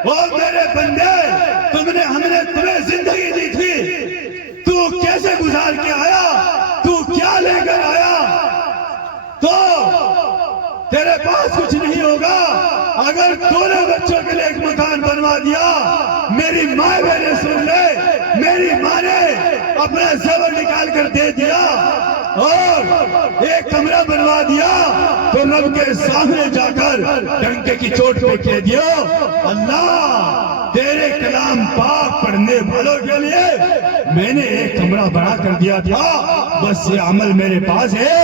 او میرے بندے, ہم نے تمہیں زندگی دی تھی, تو کیسے گزار کے آیا, تو کیا لے کر آیا, تو تیرے پاس کچھ نہیں ہوگا. اگر تو نے بچوں کے لیے ایک مکان بنوا دیا, میری ماں نے سن لے, میری ماں نے اپنا زیور نکال کر دے دیا اور ایک کمرہ بنوا دیا, تو رب کے سامنے جا کر ڈنکے کی چوٹ پہ کہہ دیا, اللہ تیرے کلام پاک پڑھنے والوں کے لیے میں نے ایک کمرہ بنا کر دیا تھا, بس یہ عمل میرے پاس ہے.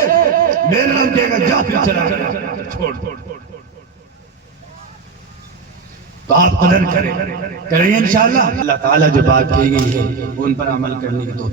میرے رب کہے گا جا پھر چلا گیا, چھوڑ. تو آپ قدر کریں گے انشاءاللہ. اللہ تعالیٰ جو بات کہی گئی ہے ان پر عمل کرنے کی توفیق